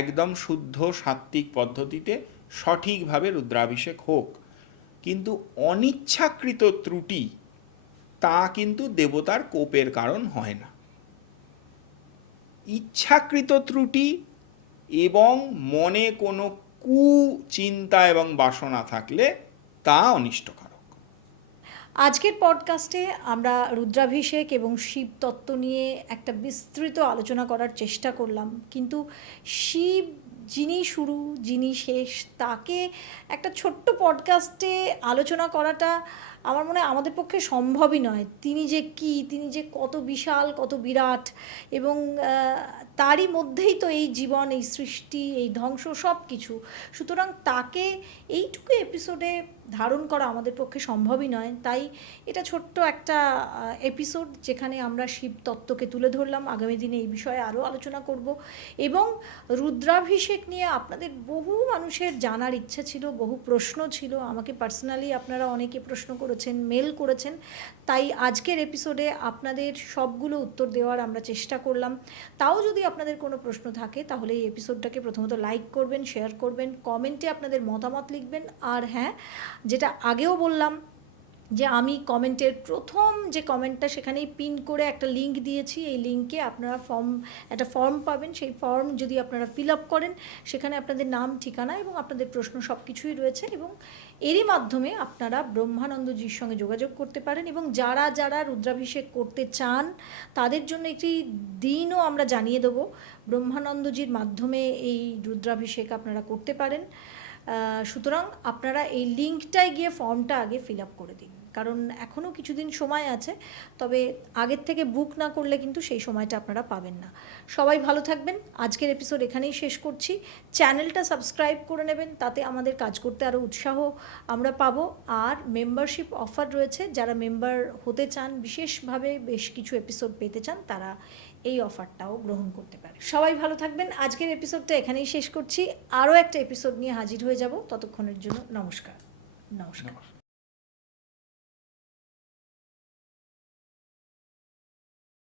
একদম শুদ্ধ সাত্ত্বিক পদ্ধতিতে সঠিকভাবে রুদ্রাভিষেক হোক। কিন্তু অনিচ্ছাকৃত ত্রুটি তা কিন্তু দেবতার কোপের কারণ হয় না। ইচ্ছাকৃত ত্রুটি এবং মনে কোনো কুচিন্তা এবং বাসনা থাকলে তা অনিষ্টকারক। আজকের পডকাস্টে আমরা রুদ্রাভিষেক এবং শিব তত্ত্ব নিয়ে একটা বিস্তৃত আলোচনা করার চেষ্টা করলাম, কিন্তু শিব যিনি শুরু যিনি শেষ তাকে একটা ছোট্ট পডকাস্টে আলোচনা করাটা আমার মনে হয় আমাদের পক্ষে সম্ভবই নয়। তিনি যে কি, তিনি যে কত বিশাল, কত বিরাট, এবং তারই মধ্যেই তো এই জীবন, এই সৃষ্টি, এই ধ্বংস, সব কিছু। সুতরাং তাকে এইটুকু এপিসোডে ধারণ করা আমাদের পক্ষে সম্ভবই নয়। তাই এটা ছোট্ট একটা এপিসোড যেখানে আমরা শিব তত্ত্বকে তুলে ধরলাম। আগামী দিনে এই বিষয়ে আরও আলোচনা করব, এবং রুদ্রাভিষেক নিয়ে আপনাদের বহু মানুষের জানার ইচ্ছা ছিল, বহু প্রশ্ন ছিল। আমাকে পার্সোনালি আপনারা অনেকে প্রশ্ন করেছেন, মেল করেছেন। তাই আজকের এপিসোডে আপনাদের সবগুলো উত্তর দেওয়ার আমরা চেষ্টা করলাম। তাও যদি আপনাদের কোনো প্রশ্ন থাকে তাহলে এই এপিসোডটাকে প্রথমত লাইক করবেন, শেয়ার করবেন, কমেন্টে আপনাদের মতামত লিখবেন। আর হ্যাঁ, যেটা আগেও বললাম যে আমি কমেন্টের প্রথম যে কমেন্টটা সেখানেই পিন করে একটা লিঙ্ক দিয়েছি। এই লিঙ্কে আপনারা একটা ফর্ম পাবেন। সেই ফর্ম যদি আপনারা ফিল আপ করেন, সেখানে আপনাদের নাম, ঠিকানা এবং আপনাদের প্রশ্ন সব কিছুই রয়েছে, এবং এরই মাধ্যমে আপনারা ব্রহ্মানন্দজির সঙ্গে যোগাযোগ করতে পারেন। এবং যারা যারা রুদ্রাভিষেক করতে চান তাদের জন্য একটি দিনও আমরা জানিয়ে দেবো। ব্রহ্মানন্দজির মাধ্যমে এই রুদ্রাভিষেক আপনারা করতে পারেন। সুতরাং আপনারা এই লিঙ্কটায় গিয়ে ফর্মটা আগে ফিল আপ করে দিন। কারণ এখনও কিছুদিন সময় আছে, তবে আগের থেকে বুক না করলে কিন্তু সেই সময়টা আপনারা পাবেন না। সবাই ভালো থাকবেন। আজকের এপিসোড এখানেই শেষ করছি। চ্যানেলটা সাবস্ক্রাইব করে নেবেন, তাতে আমাদের কাজ করতে আরও উৎসাহ আমরা পাবো। আর মেম্বারশিপ অফার রয়েছে, যারা মেম্বার হতে চান, বিশেষভাবে বেশ কিছু এপিসোড পেতে চান, তারা এই অফারটাও গ্রহণ করতে পারে। সবাই ভালো থাকবেন। আজকের এপিসোডটা এখানেই শেষ করছি। আরও একটা এপিসোড নিয়ে হাজির হয়ে যাব। ততক্ষণের জন্য নমস্কার। নমস্কার।